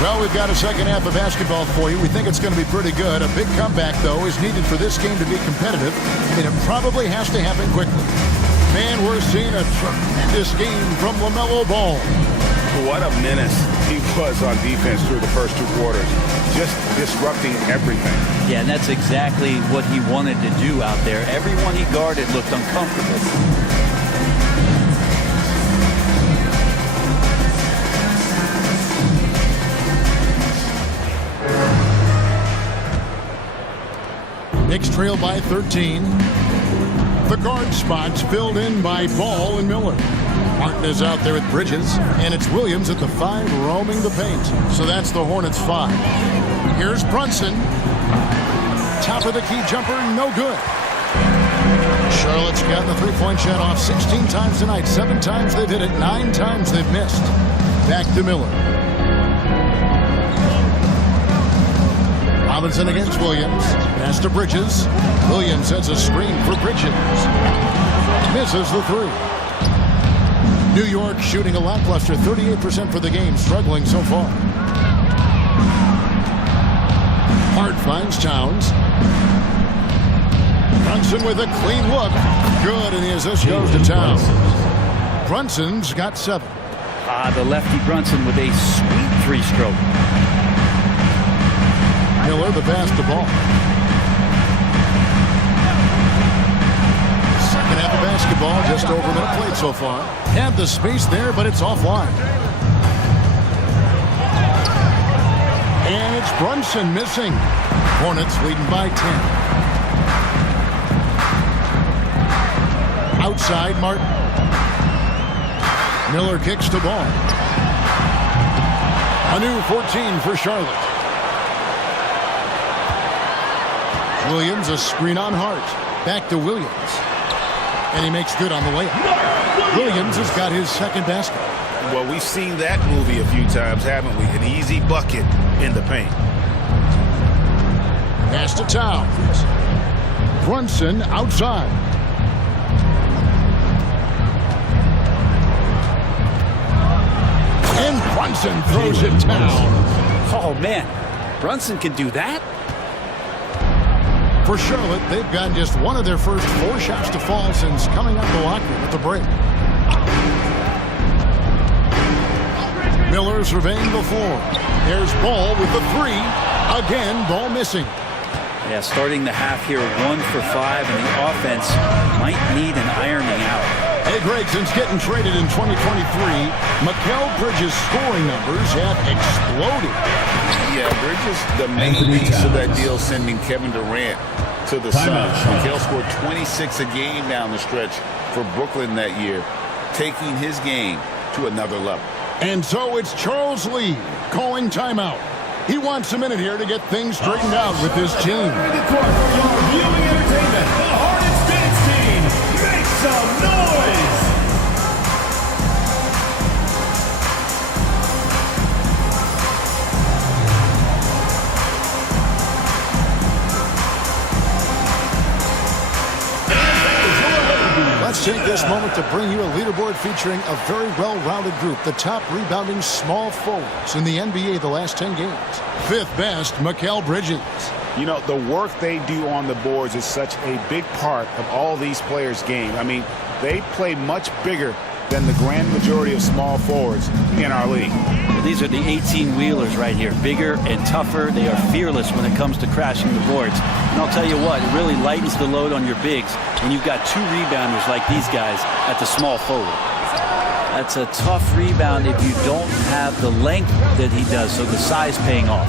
Well, we've got a second half of basketball for you. We think it's going to be pretty good. A big comeback, though, is needed for this game to be competitive, and it probably has to happen quickly. Man, we're seeing a tremendous game from LaMelo Ball. What a menace he was on defense through the first 2 quarters, just disrupting everything. Yeah, and that's exactly what he wanted to do out there. Everyone he guarded looked uncomfortable. Knicks trail by 13. The guard spots filled in by Ball and Miller. Martin is out there with Bridges, and it's Williams at the 5 roaming the paint. So that's the Hornets 5. Here's Brunson. Top of the key jumper, no good. Charlotte's gotten the three-point shot off 16 times tonight. 7 times they've hit it, 9 times they've missed. Back to Miller. Robinson against Williams. Pass to Bridges. Williams sets a screen for Bridges. Misses the 3. New York shooting a lackluster 38% for the game, struggling so far. Hart finds Towns. Brunson with a clean look. Good, and the assist goes to Towns. Brunson's got 7. The lefty Brunson with a sweet 3-stroke. Miller the pass to Ball. Second half of basketball, just over a minute played so far. Had the space there, but it's offline. And it's Brunson missing. Hornets leading by 10. Outside Martin. Miller kicks to Ball. A new 14 for Charlotte. Williams, a screen on Hart. Back to Williams. And he makes good on the layup. Williams has got his second basket. Well, we've seen that movie a few times, haven't we? An easy bucket in the paint. Pass to Towns. Brunson outside. And Brunson throws it down. Oh, man. Brunson can do that? For Charlotte, they've gotten just one of their first 4 shots to fall since coming out the locker room at the break. Miller surveying the floor. There's Ball with the 3. Again, Ball missing. Yeah, starting the half here 1 for 5, and the offense might need an ironing out. Hey, Greg, since getting traded in 2023, Mikal Bridges' scoring numbers have exploded. Yeah, Bridges, the main piece of that deal, sending Kevin Durant to the Suns. Mikal scored 26 a game down the stretch for Brooklyn that year, taking his game to another level. And so it's Charles Lee calling timeout. He wants a minute here to get things straightened out with this team. The court for your viewing entertainment, the Hornets dance team. Make some noise! Let's take this moment to bring you a leaderboard featuring a very well-rounded group. The top rebounding small forwards in the NBA the last 10 games. 5th best, Mikal Bridges. You know, the work they do on the boards is such a big part of all these players' game. I mean, they play much bigger than the grand majority of small forwards in our league. Well, these are the 18-wheelers right here. Bigger and tougher. They are fearless when it comes to crashing the boards. And I'll tell you what, it really lightens the load on your bigs when you've got 2 rebounders like these guys at the small forward. That's a tough rebound if you don't have the length that he does, so the size paying off.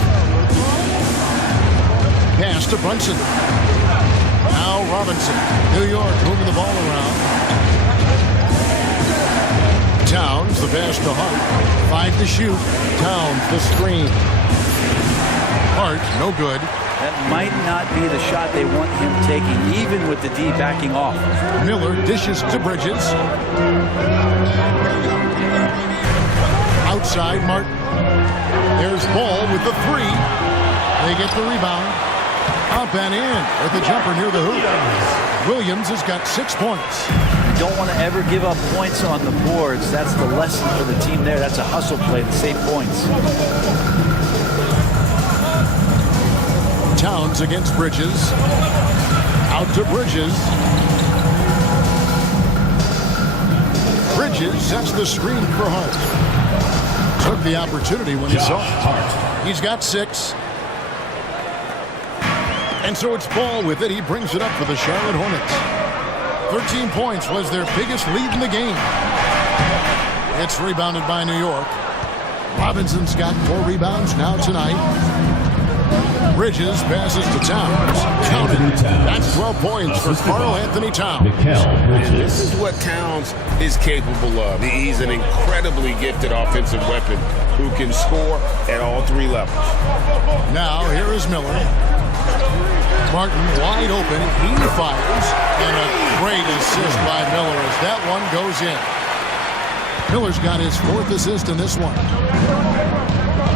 Pass to Brunson. Now Robinson. New York moving the ball around. Towns, the pass to Hart. 5 to shoot. Towns, the screen. Hart, no good. That might not be the shot they want him taking, even with the D backing off. Miller dishes to Bridges. Outside, Martin. There's Ball with the 3. They get the rebound. Up and in with the jumper near the hoop. Williams has got 6 points. You don't want to ever give up points on the boards. That's the lesson for the team there. That's a hustle play to save points. Towns against Bridges. Out to Bridges. Bridges sets the screen for Hart. Took the opportunity when he saw it. He's got 6. And so it's Ball with it. He brings it up for the Charlotte Hornets. 13 points was their biggest lead in the game. It's rebounded by New York. Robinson's got 4 rebounds now tonight. Bridges passes to Towns. Counted. That's 12 points for Karl Anthony Towns. And this is what Towns is capable of. He's an incredibly gifted offensive weapon who can score at all 3 levels. Now here is Miller. Martin wide open. He fires. And a great assist by Miller as that one goes in. Miller's got his 4th assist in this one.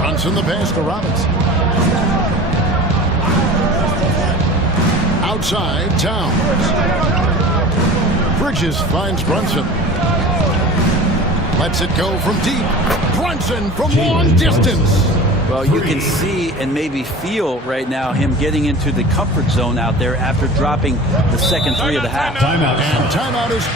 Brunson the pass to Robinson. Outside, Towns. Bridges finds Brunson. Lets it go from deep. Brunson from long distance. Well, you can see and maybe feel right now him getting into the comfort zone out there after dropping the second 3 of the half. Timeout. And timeout is...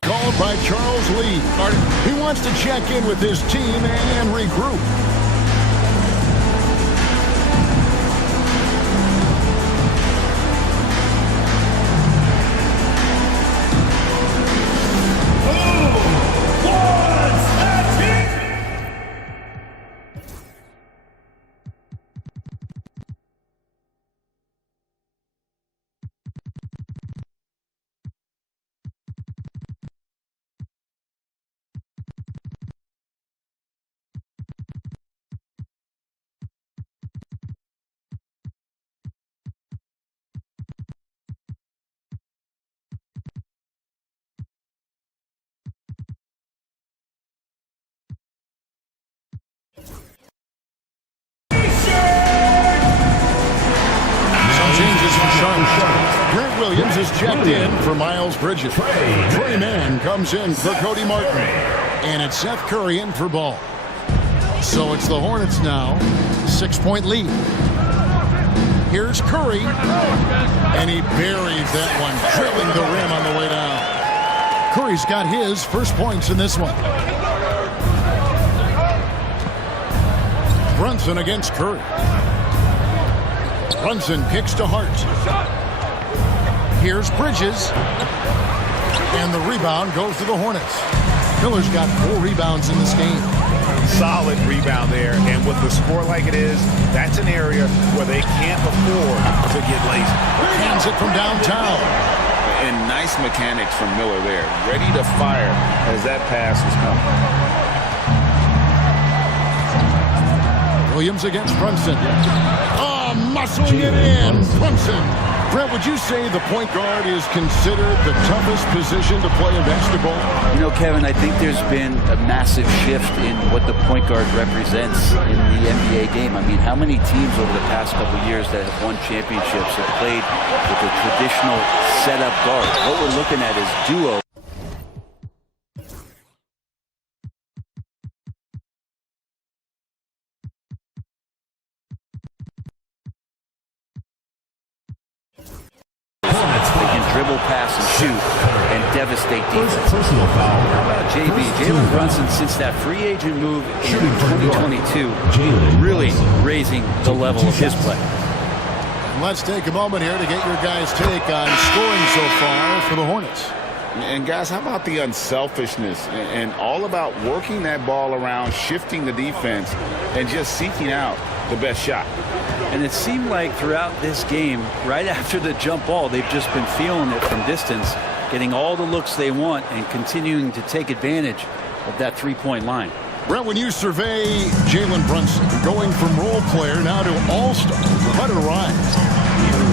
called by Charles Lee. He wants to check in with his team and regroup. Grant Williams is checked in for Miles Bridges. Trey Mann comes in for Cody Martin. And it's Seth Curry in for Ball. So it's the Hornets now. 6-point lead. Here's Curry. And he buries that one, drilling the rim on the way down. Curry's got his first points in this one. Brunson against Curry. Brunson kicks to Hart. Here's Bridges. And the rebound goes to the Hornets. Miller's got 4 rebounds in this game. Solid rebound there. And with the score like it is, that's an area where they can't afford to get lazy. Hands it from downtown. And nice mechanics from Miller there. Ready to fire as that pass was coming. Williams against Brunson. Oh, muscling it in. Brunson. Brett, would you say the point guard is considered the toughest position to play in basketball? You know, Kevin, I think there's been a massive shift in what the point guard represents in the NBA game. I mean, how many teams over the past couple of years that have won championships have played with a traditional setup guard? What we're looking at is duo. dribble, pass, and shoot, and devastate defense. Personal foul. How about JB? Jalen Brunson, since that free agent move in 2022, really raising the level of his play. Let's take a moment here to get your guys' take on scoring so far for the Hornets. And guys, how about the unselfishness and all about working that ball around, shifting the defense, and just seeking out the best shot. And it seemed like throughout this game, right after the jump ball, they've just been feeling it from distance, getting all the looks they want and continuing to take advantage of that three-point line. Brett, when you survey Jalen Brunson going from role player now to all-star, what a rise.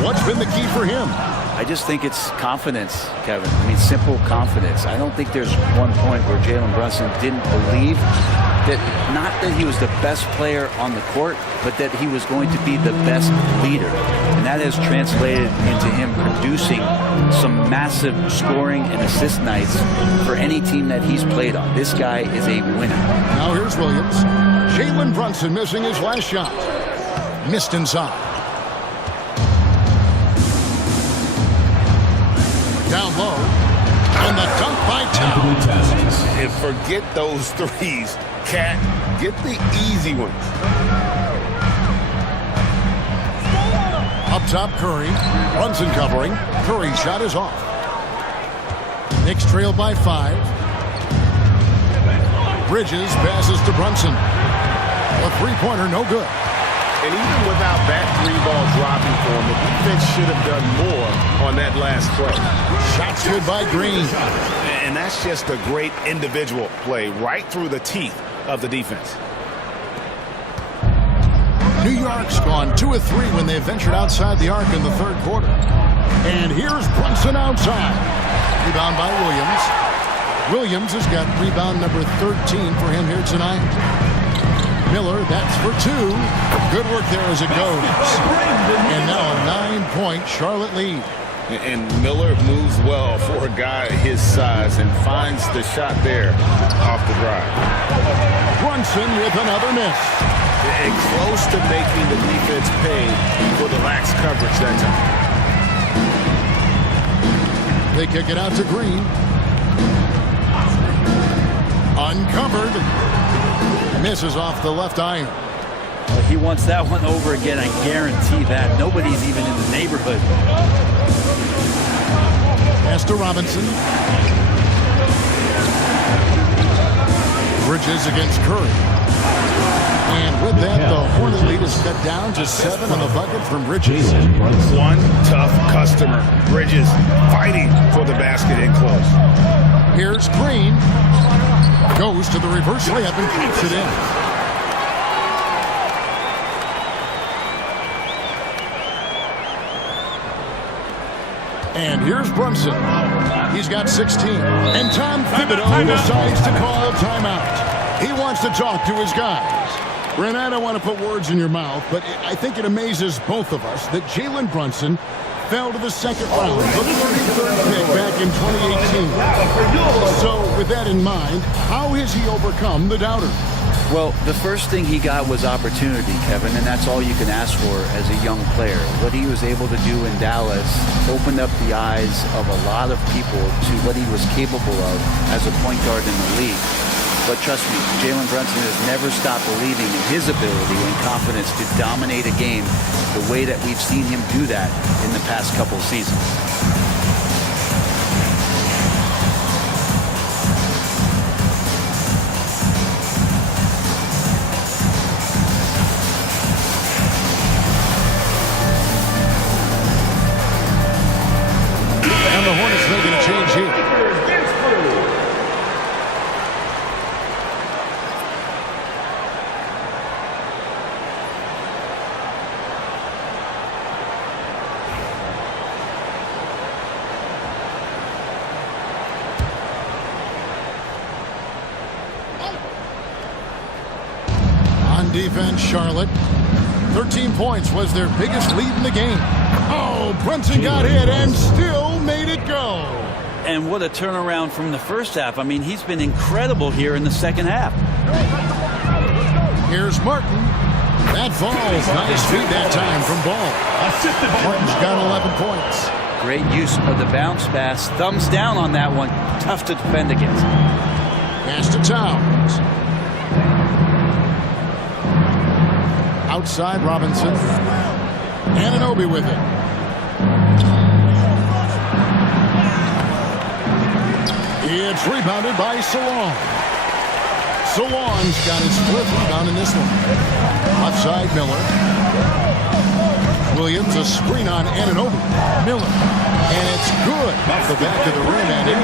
What's been the key for him? I just think it's confidence, Kevin. I mean, simple confidence. I don't think there's one point where Jalen Brunson didn't believe that, not that he was the best player on the court, but that he was going to be the best leader. And that has translated into him producing some massive scoring and assist nights for any team that he's played on. This guy is a winner. Now here's Williams. Jalen Brunson missing his last shot. Missed inside. Down low. And the dunk by Towns. And forget those threes. Cat, get the easy ones. Up top, Curry. Brunson covering. Curry's shot is off. Knicks trail by 5. Bridges passes to Brunson. A three-pointer, no good. And even without that three ball dropping for him, the defense should have done more on that last play. Shots good by Green. And that's just a great individual play right through the teeth of the defense. New York's gone 2 of 3 when they ventured outside the arc in the third quarter. And here's Brunson outside. Rebound by Williams. Williams has got rebound number 13 for him here tonight. Miller, that's for 2. Good work there as it goes. And now a 9-point Charlotte lead. And Miller moves well for a guy his size and finds the shot there off the drive. Brunson with another miss. And close to making the defense pay for the lax coverage that time. They kick it out to Green. Uncovered. Misses off the left iron. Well, he wants that one over again. I guarantee that. Nobody's even in the neighborhood. Pass to Robinson. Bridges against Curry. And with that, the Hornet lead is cut down to 7 on the bucket from Bridges. One tough customer. Bridges fighting for the basket in close. Here's Green. Goes to the reverse layup and keeps it in. And here's Brunson. He's got 16. And Tom Thibodeau decides to call timeout. He wants to talk to his guys. Ren, I don't want to put words in your mouth, but I think it amazes both of us that Jalen Brunson fell to the second round, the 33rd pick back in 2018. So with that in mind, how has he overcome the doubters? Well, the first thing he got was opportunity, Kevin, and that's all you can ask for as a young player. What he was able to do in Dallas opened up the eyes of a lot of people to what he was capable of as a point guard in the league. But trust me, Jalen Brunson has never stopped believing in his ability and confidence to dominate a game the way that we've seen him do that in the past couple of seasons. And the Hornets making a change here. Defense, Charlotte. 13 points was their biggest lead in the game. Oh, Brunson got hit and still made it go. And what a turnaround from the first half. I mean, he's been incredible here in the second half. Here's Martin. That falls. Nice feed that time from Ball. Martin's got 11 points. Great use of the bounce pass. Thumbs down on that one. Tough to defend against. Pass to Towns. Outside Robinson. Anunoby with it. It's rebounded by Salon. Salon's got his 4th rebound in this one. Outside Miller. Williams, a screen on Anunoby. Miller. And it's good off the back of the rim and in.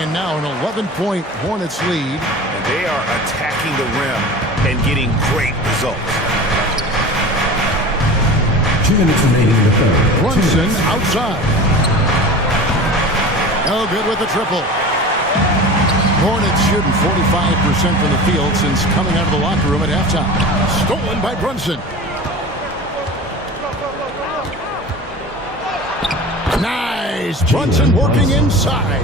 And now an 11-point Hornets lead. And they are attacking the rim and getting great results. 2 minutes remaining in the third. Brunson outside. No good with the triple. Hornets shooting 45% from the field since coming out of the locker room at halftime. Stolen by Brunson. Nice. Brunson working inside.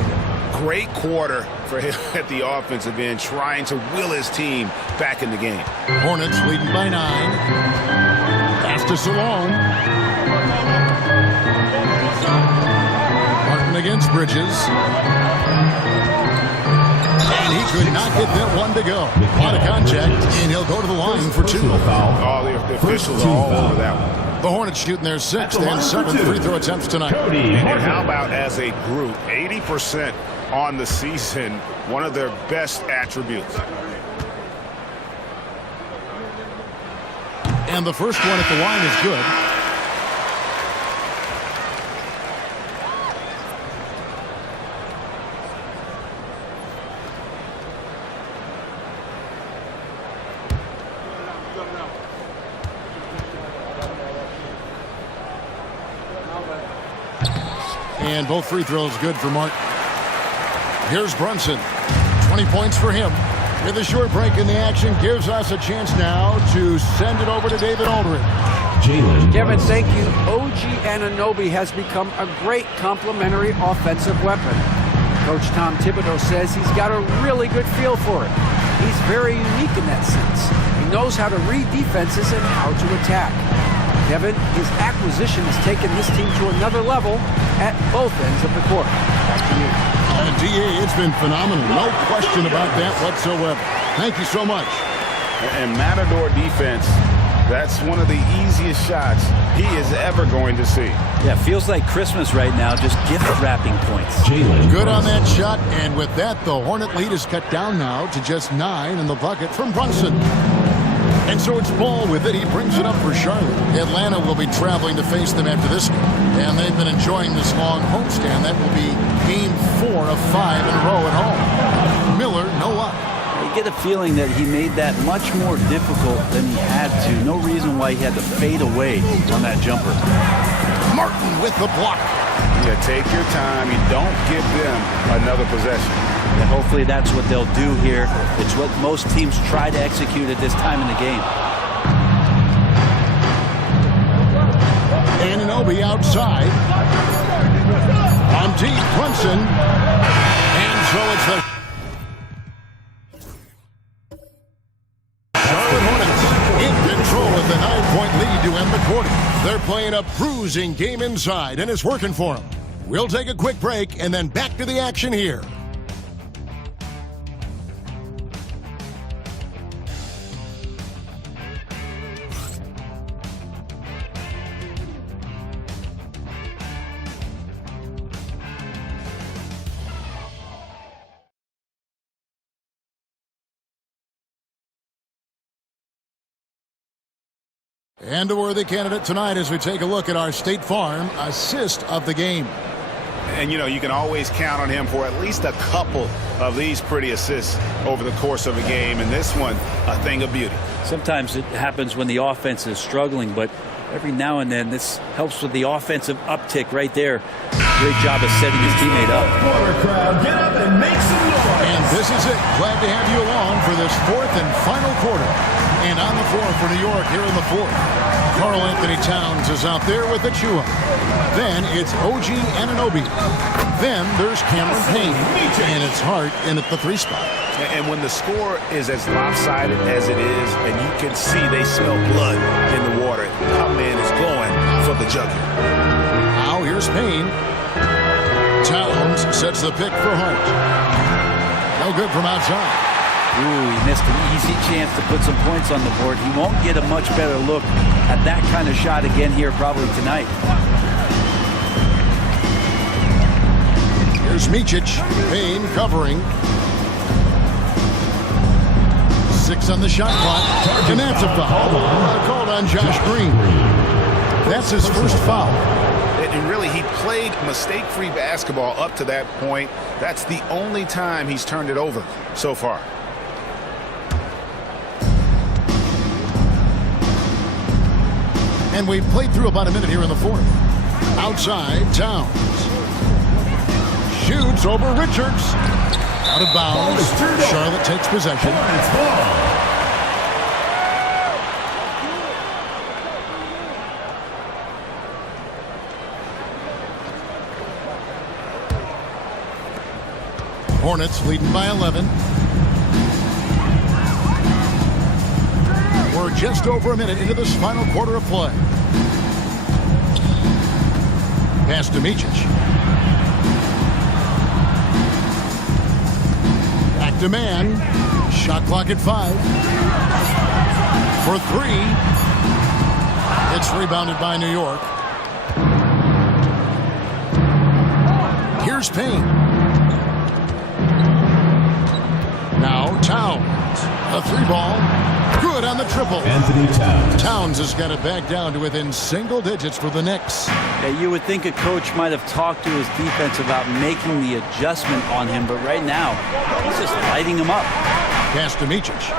Great quarter for him at the offensive end, trying to will his team back in the game. Hornets leading by 9. Pass to Salon. Martin against Bridges. And he could not get that one to go. A lot of contact, and he'll go to the line for 2. All the officials are all over that one. The Hornets shooting their 6th and 7th free throw attempts tonight. And how about as a group, 80% on the season, one of their best attributes. And the first one at the line is good. And both free throws good for Martin. Here's Brunson. 20 points for him. With a short break in the action, gives us a chance now to send it over to David Aldridge. Kevin, thank you. OG Anunoby has become a great complementary offensive weapon. Coach Tom Thibodeau says he's got a really good feel for it. He's very unique in that sense. He knows how to read defenses and how to attack. Kevin, his acquisition has taken this team to another level at both ends of the court. Back to you. D.A., it's been phenomenal. No question about that whatsoever. Thank you so much. And Matador defense, that's one of the easiest shots he is ever going to see. Yeah, feels like Christmas right now, just gift wrapping points. Good on that shot, and with that, the Hornet lead is cut down now to just 9 in the bucket from Brunson. And so it's Ball with it. He brings it up for Charlotte. Atlanta will be traveling to face them after this game. And they've been enjoying this long homestand. That will be game 4 of 5 in a row at home. Miller, no luck. You get a feeling that he made that much more difficult than he had to. No reason why he had to fade away on that jumper. Martin with the block. Yeah, take your time. You don't give them another possession. And hopefully that's what they'll do here. It's what most teams try to execute at this time in the game. Anunoby outside. On deep, Brunson. And so it's the Charlotte Hornets in control with the 9-point lead to end the quarter. They're playing a bruising game inside, and it's working for them. We'll take a quick break and then back to the action here. And a worthy candidate tonight as we take a look at our State Farm assist of the game. And, you know, you can always count on him for at least a couple of these pretty assists over the course of a game. And this one, a thing of beauty. Sometimes it happens when the offense is struggling, but every now and then this helps with the offensive uptick right there. Great job of setting his teammate up. Crowd, get up and make some noise. And this is it. Glad to have you along for this 4th and final quarter. And on the floor for New York here in the 4th. Karl Anthony Towns is out there with Achua. Then it's OG Anunoby. Then there's Cameron Payne. And it's Hart in at the 3 spot. And when the score is as lopsided as it is, and you can see they smell blood in the water, our man is going for the jugular. Now here's Payne. Towns sets the pick for Hart. No good from outside. Ooh, he missed an easy chance to put some points on the board. He won't get a much better look at that kind of shot again here probably tonight. Here's Micic. Payne covering. 6 on the shot clock. And that's a foul. Called on Josh Green. That's his first foul. And really, he played mistake-free basketball up to that point. That's the only time he's turned it over so far. And we've played through about a minute here in the fourth. Outside, Towns. Shoots over Richards. Out of bounds. Charlotte takes possession. Hornets leading by 11. We're just over a minute into this final quarter of play. Pass to Micic. Back to man. Shot clock at 5. For 3. It's rebounded by New York. Here's Payne. Now Towns. A 3-ball. Good on the triple. Anthony Towns. Towns has got it back down to within single digits for the Knicks. Yeah, you would think a coach might have talked to his defense about making the adjustment on him, but right now, he's just lighting him up. Pass to Micic.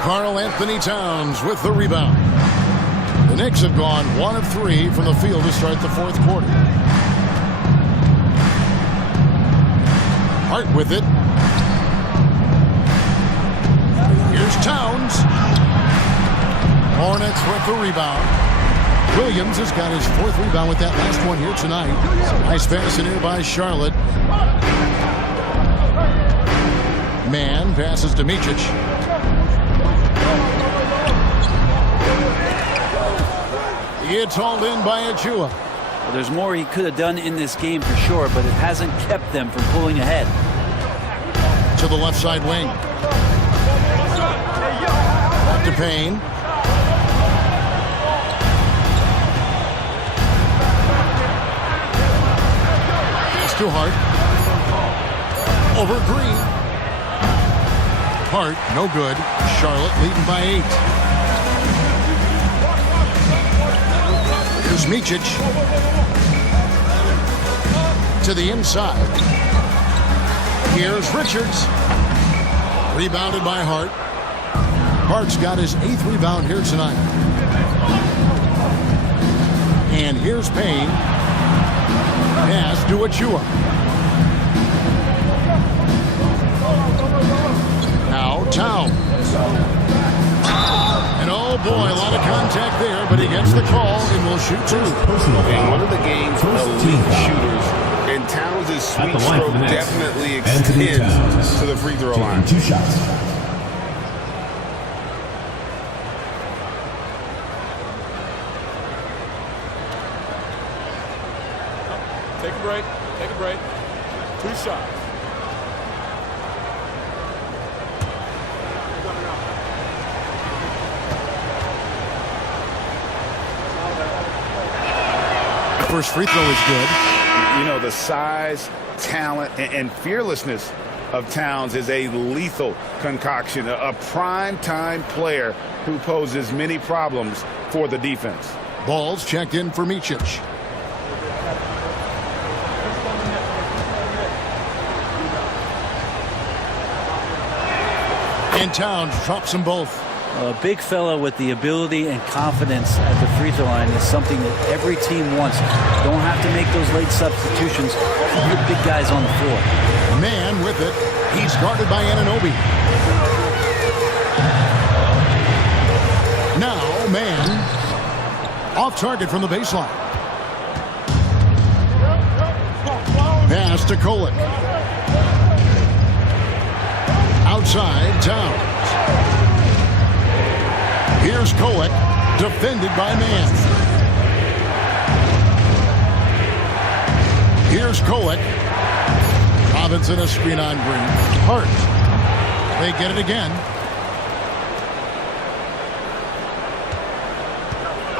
Karl Anthony Towns with the rebound. The Knicks have gone 1 of 3 from the field to start the fourth quarter. Hart with it. Here's Towns. Hornets with the rebound. Williams has got his 4th rebound with that last one here tonight. Nice pass in here by Charlotte. Man passes to Micic. It's hauled in by Achua. Well, there's more he could have done in this game for sure, but it hasn't kept them from pulling ahead. To the left side wing. Back to Payne. Pass to Hart. Over Green. Hart, no good. Charlotte leading by 8. Here's Micic. To the inside. Here's Richards. Rebounded by Hart. Hart's got his 8th rebound here tonight. And here's Payne. Pass to Achua. Now Towns. And oh boy, a lot of contact there, but he gets the call and will shoot 2. And one of the game's elite shooters, and Towns' sweet stroke definitely extends to the free throw line. 2 shots. Take a break. Take a break. 2 shots. First free throw is good. You know, the size, talent, and fearlessness of Towns is a lethal concoction, a prime-time player who poses many problems for the defense. Ball's checked in for Micic. And Towns drops them both. A big fella with the ability and confidence at the free throw line is something that every team wants. Don't have to make those late substitutions. Keep your big guys on the floor. Man with it. He's guarded by Anunoby. Now, man. Off target from the baseline. Pass to Kolek. Outside, Towns. Here's Kolek. Defended by Mann. Here's Kolek. Robinson a screen on Green. Hart. They get it again.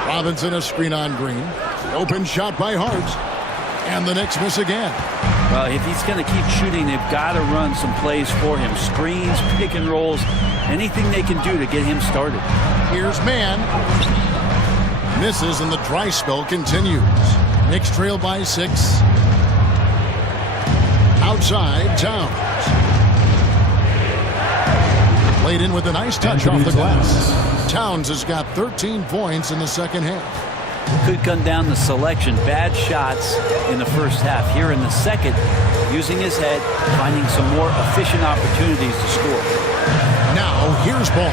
Robinson a screen on Green. Open shot by Hart. And the Knicks miss again. Well, if he's going to keep shooting, they've got to run some plays for him. Screens, pick and rolls, anything they can do to get him started. Here's Mann. Misses and the dry spell continues. Knicks trail by 6. Outside, Towns. Played in with a nice touch off the glass. Towns has got 13 points in the second half. Could come down to selection. Bad shots in the first half. Here in the second, using his head, finding some more efficient opportunities to score. Now, here's Ball.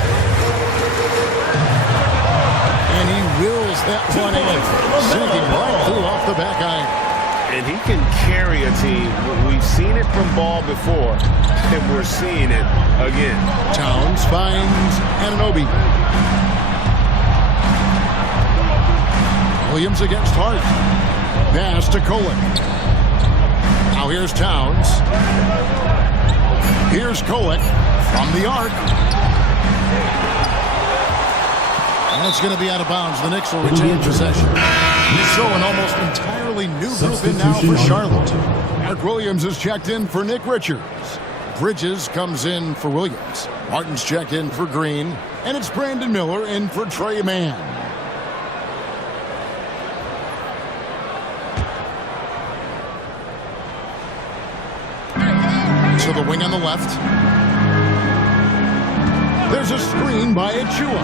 And he wills that one in. Sinking right through off the back iron. And he can carry a team. We've seen it from Ball before, and we're seeing it again. Towns finds Anunoby. Williams against Hart. Pass to Kolek. Now here's Towns. Here's Kolek from the arc. And it's going to be out of bounds. The Knicks will retain possession. So an almost entirely new group in now for Charlotte. Mark Williams is checked in for Nick Richards. Bridges comes in for Williams. Martin's checked in for Green. And it's Brandon Miller in for Trey Mann. To the wing on the left. There's a screen by Achua.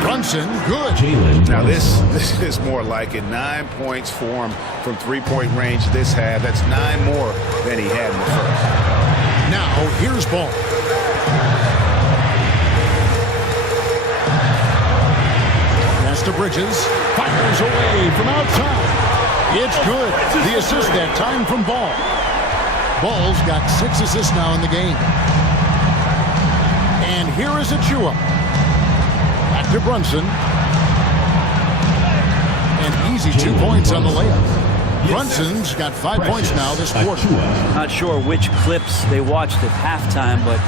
Brunson, good. Now this is more like it. 9 points for him from three-point range this half. That's 9 more than he had in the first. Now here's Ball. Pass to Bridges. Fires away from outside. It's good. The assist that time from Ball. Ball's got 6 assists now in the game. And here is Achua. Back to Brunson. And easy 2 points on the layup. Brunson's got 5 points now this quarter. Not sure which clips they watched at halftime, but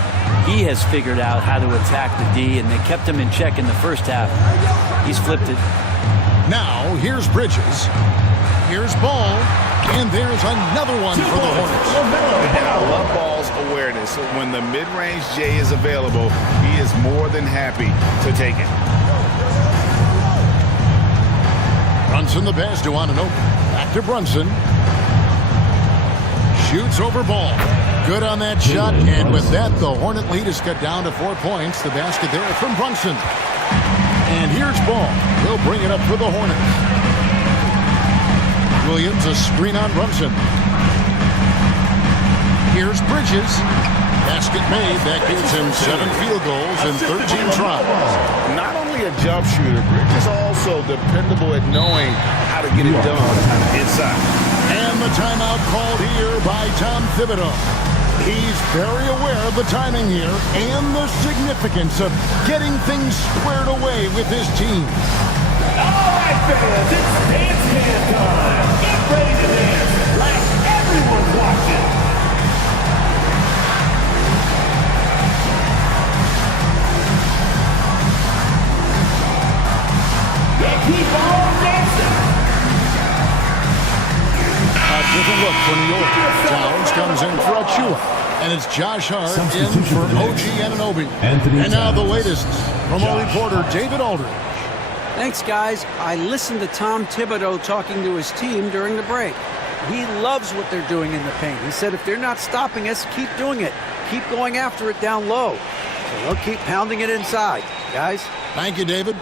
he has figured out how to attack the D, and they kept him in check in the first half. He's flipped it. Now, here's Bridges. Here's Ball. And there's another one for the Hornets. And I love Ball's awareness. When the mid-range J is available, he is more than happy to take it. Brunson the pass to Anunoby. Back to Brunson. Shoots over Ball. Good on that shot. And with that, the Hornet lead is cut down to 4 points. The basket there from Brunson. And here's Ball. He'll bring it up for the Hornets. Williams, a screen on Brunson. Here's Bridges. Basket made. That gives him 7 field goals and 13 tries. Not only a jump shooter, Bridges also dependable at knowing how to get it done inside. And the timeout called here by Tom Thibodeau. He's very aware of the timing here and the significance of getting things squared away with his team. All right, fans, it's dance time. Get ready to dance like everyone's watching. Yeah, keep on dancing. A different look for New York. Towns comes in for Achua. And it's Josh Hart in for OG Anunoby. And now the latest from our reporter, David Aldridge. Thanks, guys. I listened to Tom Thibodeau talking to his team during the break. He loves what they're doing in the paint. He said if they're not stopping us, keep doing it. Keep going after it down low. So they'll keep pounding it inside. Guys? Thank you, David.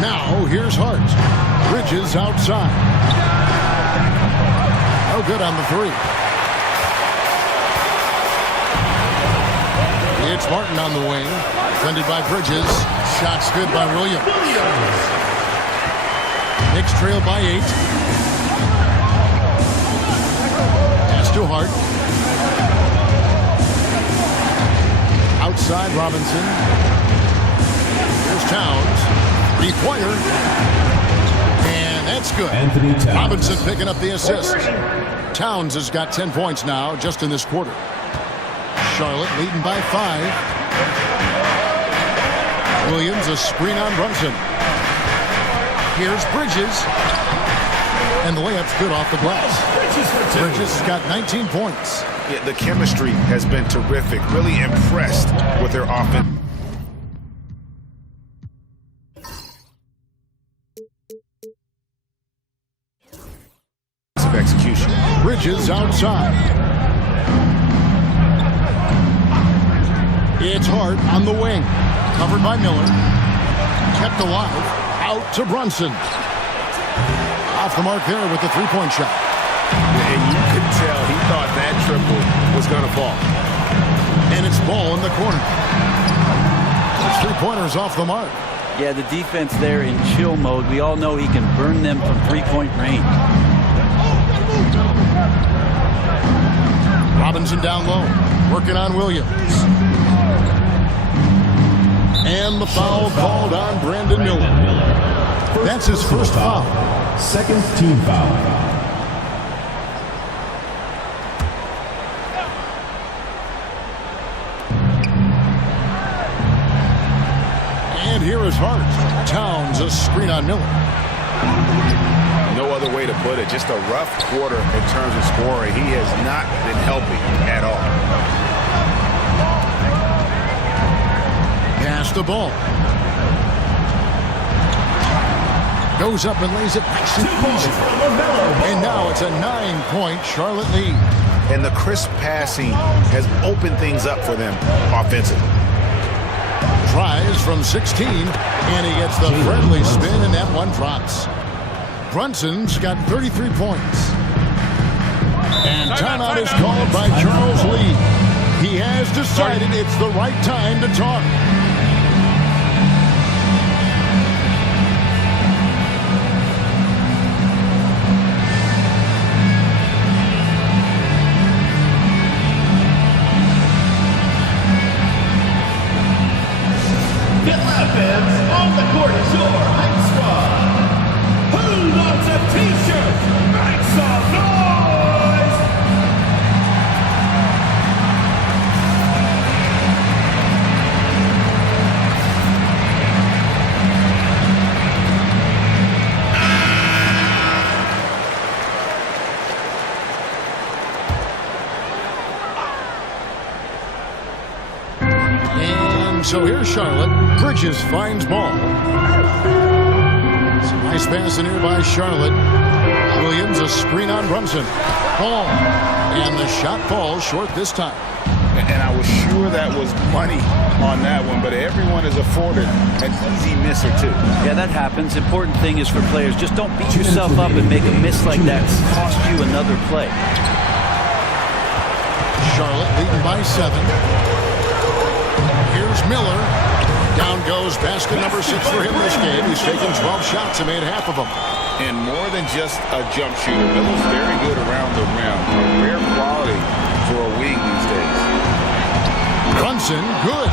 Now, here's Hart. Bridges outside. No good on the 3. It's Martin on the wing. Defended by Bridges. Shots good by Williams. Knicks trail by 8. Pass to Hart. outside Robinson. Here's Towns. 3-pointer. And that's good. Anthony Towns. Robinson picking up the assist. Towns has got 10 points now just in this quarter. Charlotte leading by 5. Williams a screen on Brunson. Here's Bridges. And the layup's good off the glass. Bridges has got 19 points. Yeah, the chemistry has been terrific. Really impressed with their offense. Execution. Bridges outside. It's Hart on the wing. Covered by Miller. Kept alive. Out to Brunson. Off the mark there with the 3-point shot. And you could tell he thought that triple was going to fall. And it's Ball in the corner. His 3-pointer's off the mark. Yeah, the defense there in chill mode. We all know he can burn them from 3-point range. Robinson down low. Working on Williams. And the foul called on Brandon Miller. That's his first foul. Second team foul. And here is Hart. Towns a screen on Miller. No other way to put it. Just a rough quarter in terms of scoring. He has not been helping at all. Pass the ball. Goes up and lays it nice and easy. And now it's a 9-point Charlotte lead. And the crisp passing has opened things up for them offensively. Tries from 16, and he gets the friendly spin, and that one drops. Brunson's got 33 points. And timeout is called by Charles Lee. He has decided it's the right time to talk. On the court is your hype squad. Who wants a t-shirt? Make some noise! And so here's Charlotte. Bridges finds Ball. It's a nice pass in here by Charlotte. Williams a screen on Brunson. Ball. And the shot falls short this time. And I was sure that was money on that one, but everyone is afforded an easy miss or two. Yeah, that happens. Important thing is for players, just don't beat yourself up and make a miss like that cost you another play. Charlotte leading by 7. Here's Miller. Down goes basket number 6 for him this game. He's taken 12 shots and made half of them. And more than just a jump shooter, Miller's very good around the rim. A rare quality for a wing these days. Brunson, good.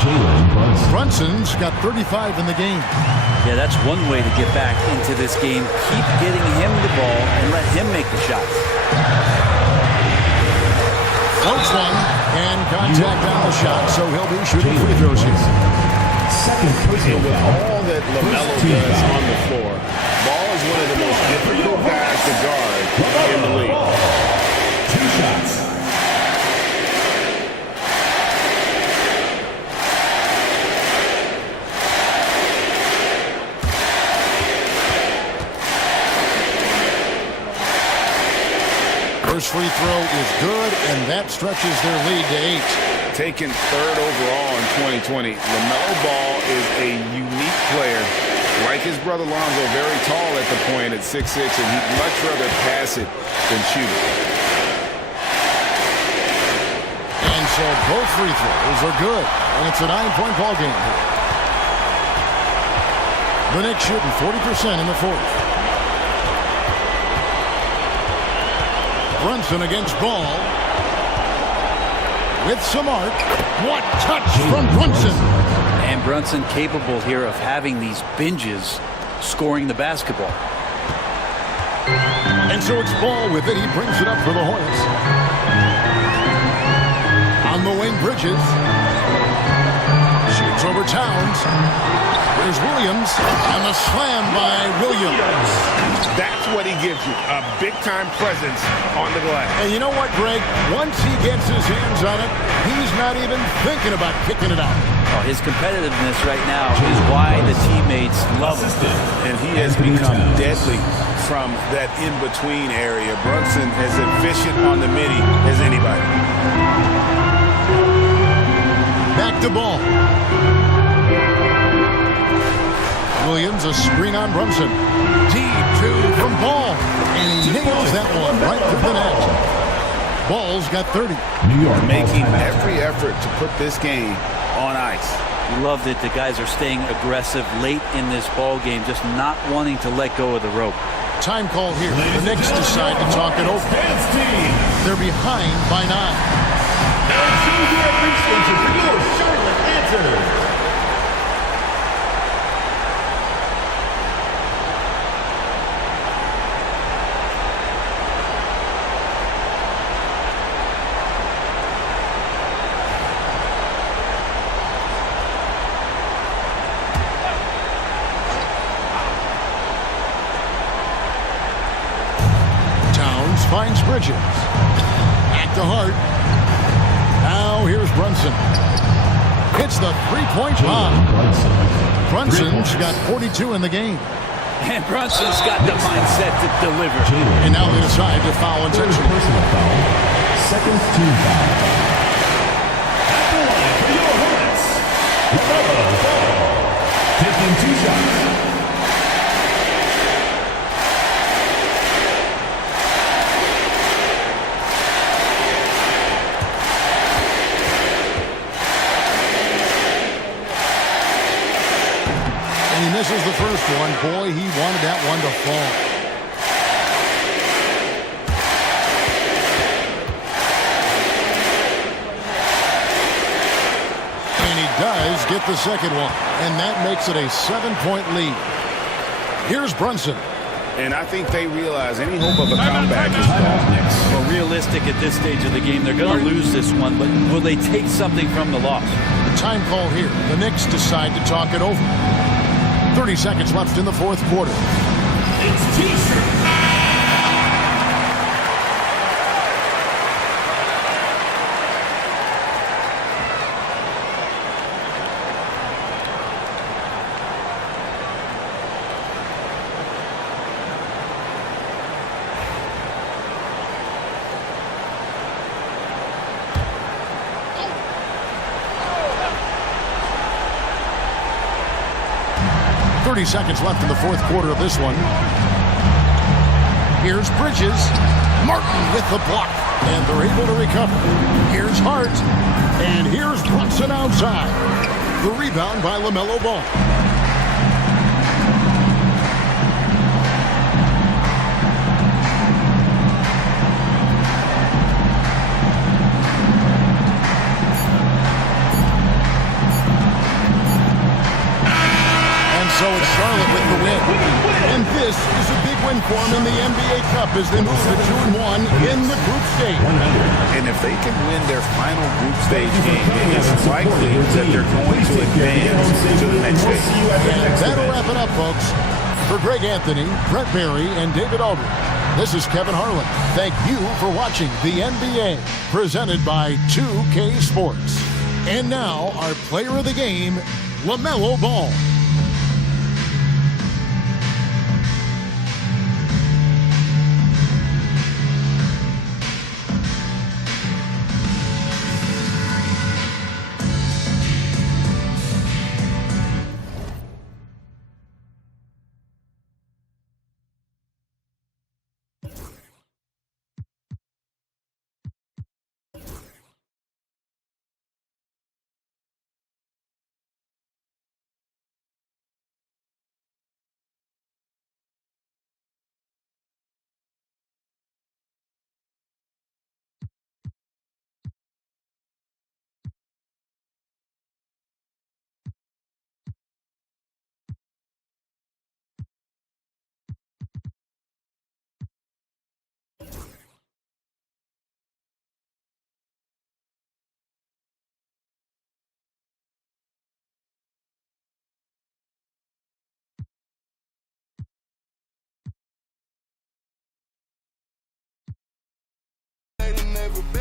Brunson's got 35 in the game. Yeah, that's one way to get back into this game. Keep getting him the ball and let him make the shots. Floats one, and contact on the shot, so he'll be shooting free throws here. Second personal With foul. all that LaMelo does on the floor, Ball is one of the most difficult guys to guard in the league. 2 shots. First free throw is good, and that stretches their lead to 8. Taken 3rd overall in 2020, LaMelo Ball is a unique player. Like his brother Lonzo, very tall at the point at 6'6", and he'd much rather pass it than shoot it. And so both free throws are good, and it's a 9-point ball game here. The Knicks shooting 40% in the 4th. Brunson against Ball with some arc. What touch from Brunson. And Brunson capable here of having these binges scoring the basketball. And so it's Ball with it. He brings it up for the Hornets. On the wing, Bridges. Shoots over Towns. There's Williams. And the slam by Williams. That's what he gives you, a big-time presence on the glass. And you know what, Greg? Once he gets his hands on it, he's not even thinking about kicking it out. Oh, his competitiveness right now is why the teammates love him. And he has become deadly from that in-between area. Brunson is efficient on the midi as anybody. Back to Ball. Williams, a screen on Brunson. Deep two from Ball. And he nails that one right through the net. Ball's got 30. New York making every effort to put this game on ice. Love that the guys are staying aggressive late in this ball game, just not wanting to let go of the rope. Time call here. The Knicks decide to talk it over. They're behind by 9. Charlotte answers. Finds Bridges. Back to Hart. Now here's Brunson. Hits the three-point bomb. Brunson's got 42 in the game. And Brunson's got the mindset to deliver. And now they decide to foul intentionally. Second team foul. At the line for your Hornets, LaMelo Ball, taking 2 shots. He misses the first one. Boy, he wanted that one to fall. And he does get the second one. And that makes it a 7-point lead. Here's Brunson. And I think they realize any hope of a comeback is gone next. Well, realistic at this stage of the game, they're going to lose this one, but will they take something from the loss? Time call here. The Knicks decide to talk it over. 30 seconds left in the fourth quarter. It's T-shirt. Seconds left in the fourth quarter of this one. Here's Bridges. Martin with the block. And they're able to recover. Here's Hart. And here's Brunson outside. The rebound by LaMelo Ball. So it's Charlotte with the win. And this is a big win for them in the NBA Cup as they move to 2-1 in the group stage. And if they can win their final group stage game, it is likely that they're going to advance to the next stage. And that'll wrap it up, folks. For Greg Anthony, Brett Barry, and David Aldridge, this is Kevin Harlan. Thank you for watching the NBA, presented by 2K Sports. And now, our player of the game, LaMelo Ball.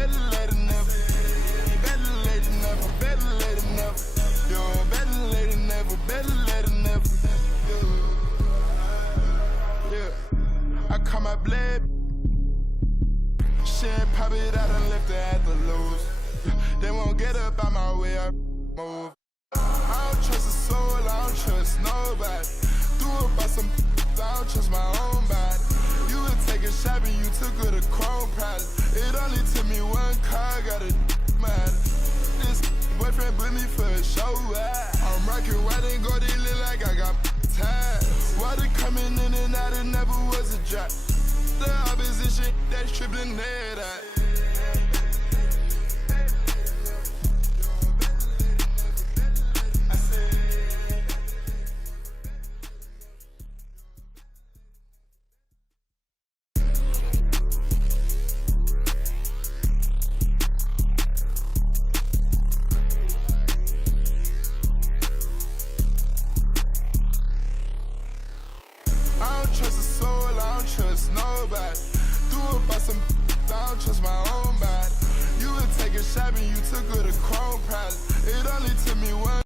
better late than never. Better late than never, better late than never. Yo, better late than never, better late than never. Yeah, I caught my blade. She ain't pop it out and left her at the lows. They won't get up out my way, I move. I don't trust a soul, I don't trust nobody. Threw up by some, I don't trust my own body. You would take a shot and you took her to Chrome Palace. It only took me one car, got a matter. This boyfriend put me for a show. I'm rocking white and gold, it look like I got ties. Water coming in and out, it never was a drop. The opposition that's tripling head out. I don't trust a soul, I don't trust nobody. Threw up by some, I don't trust my own body. You would take a shot and you took her to Chrome Palace. It only took me one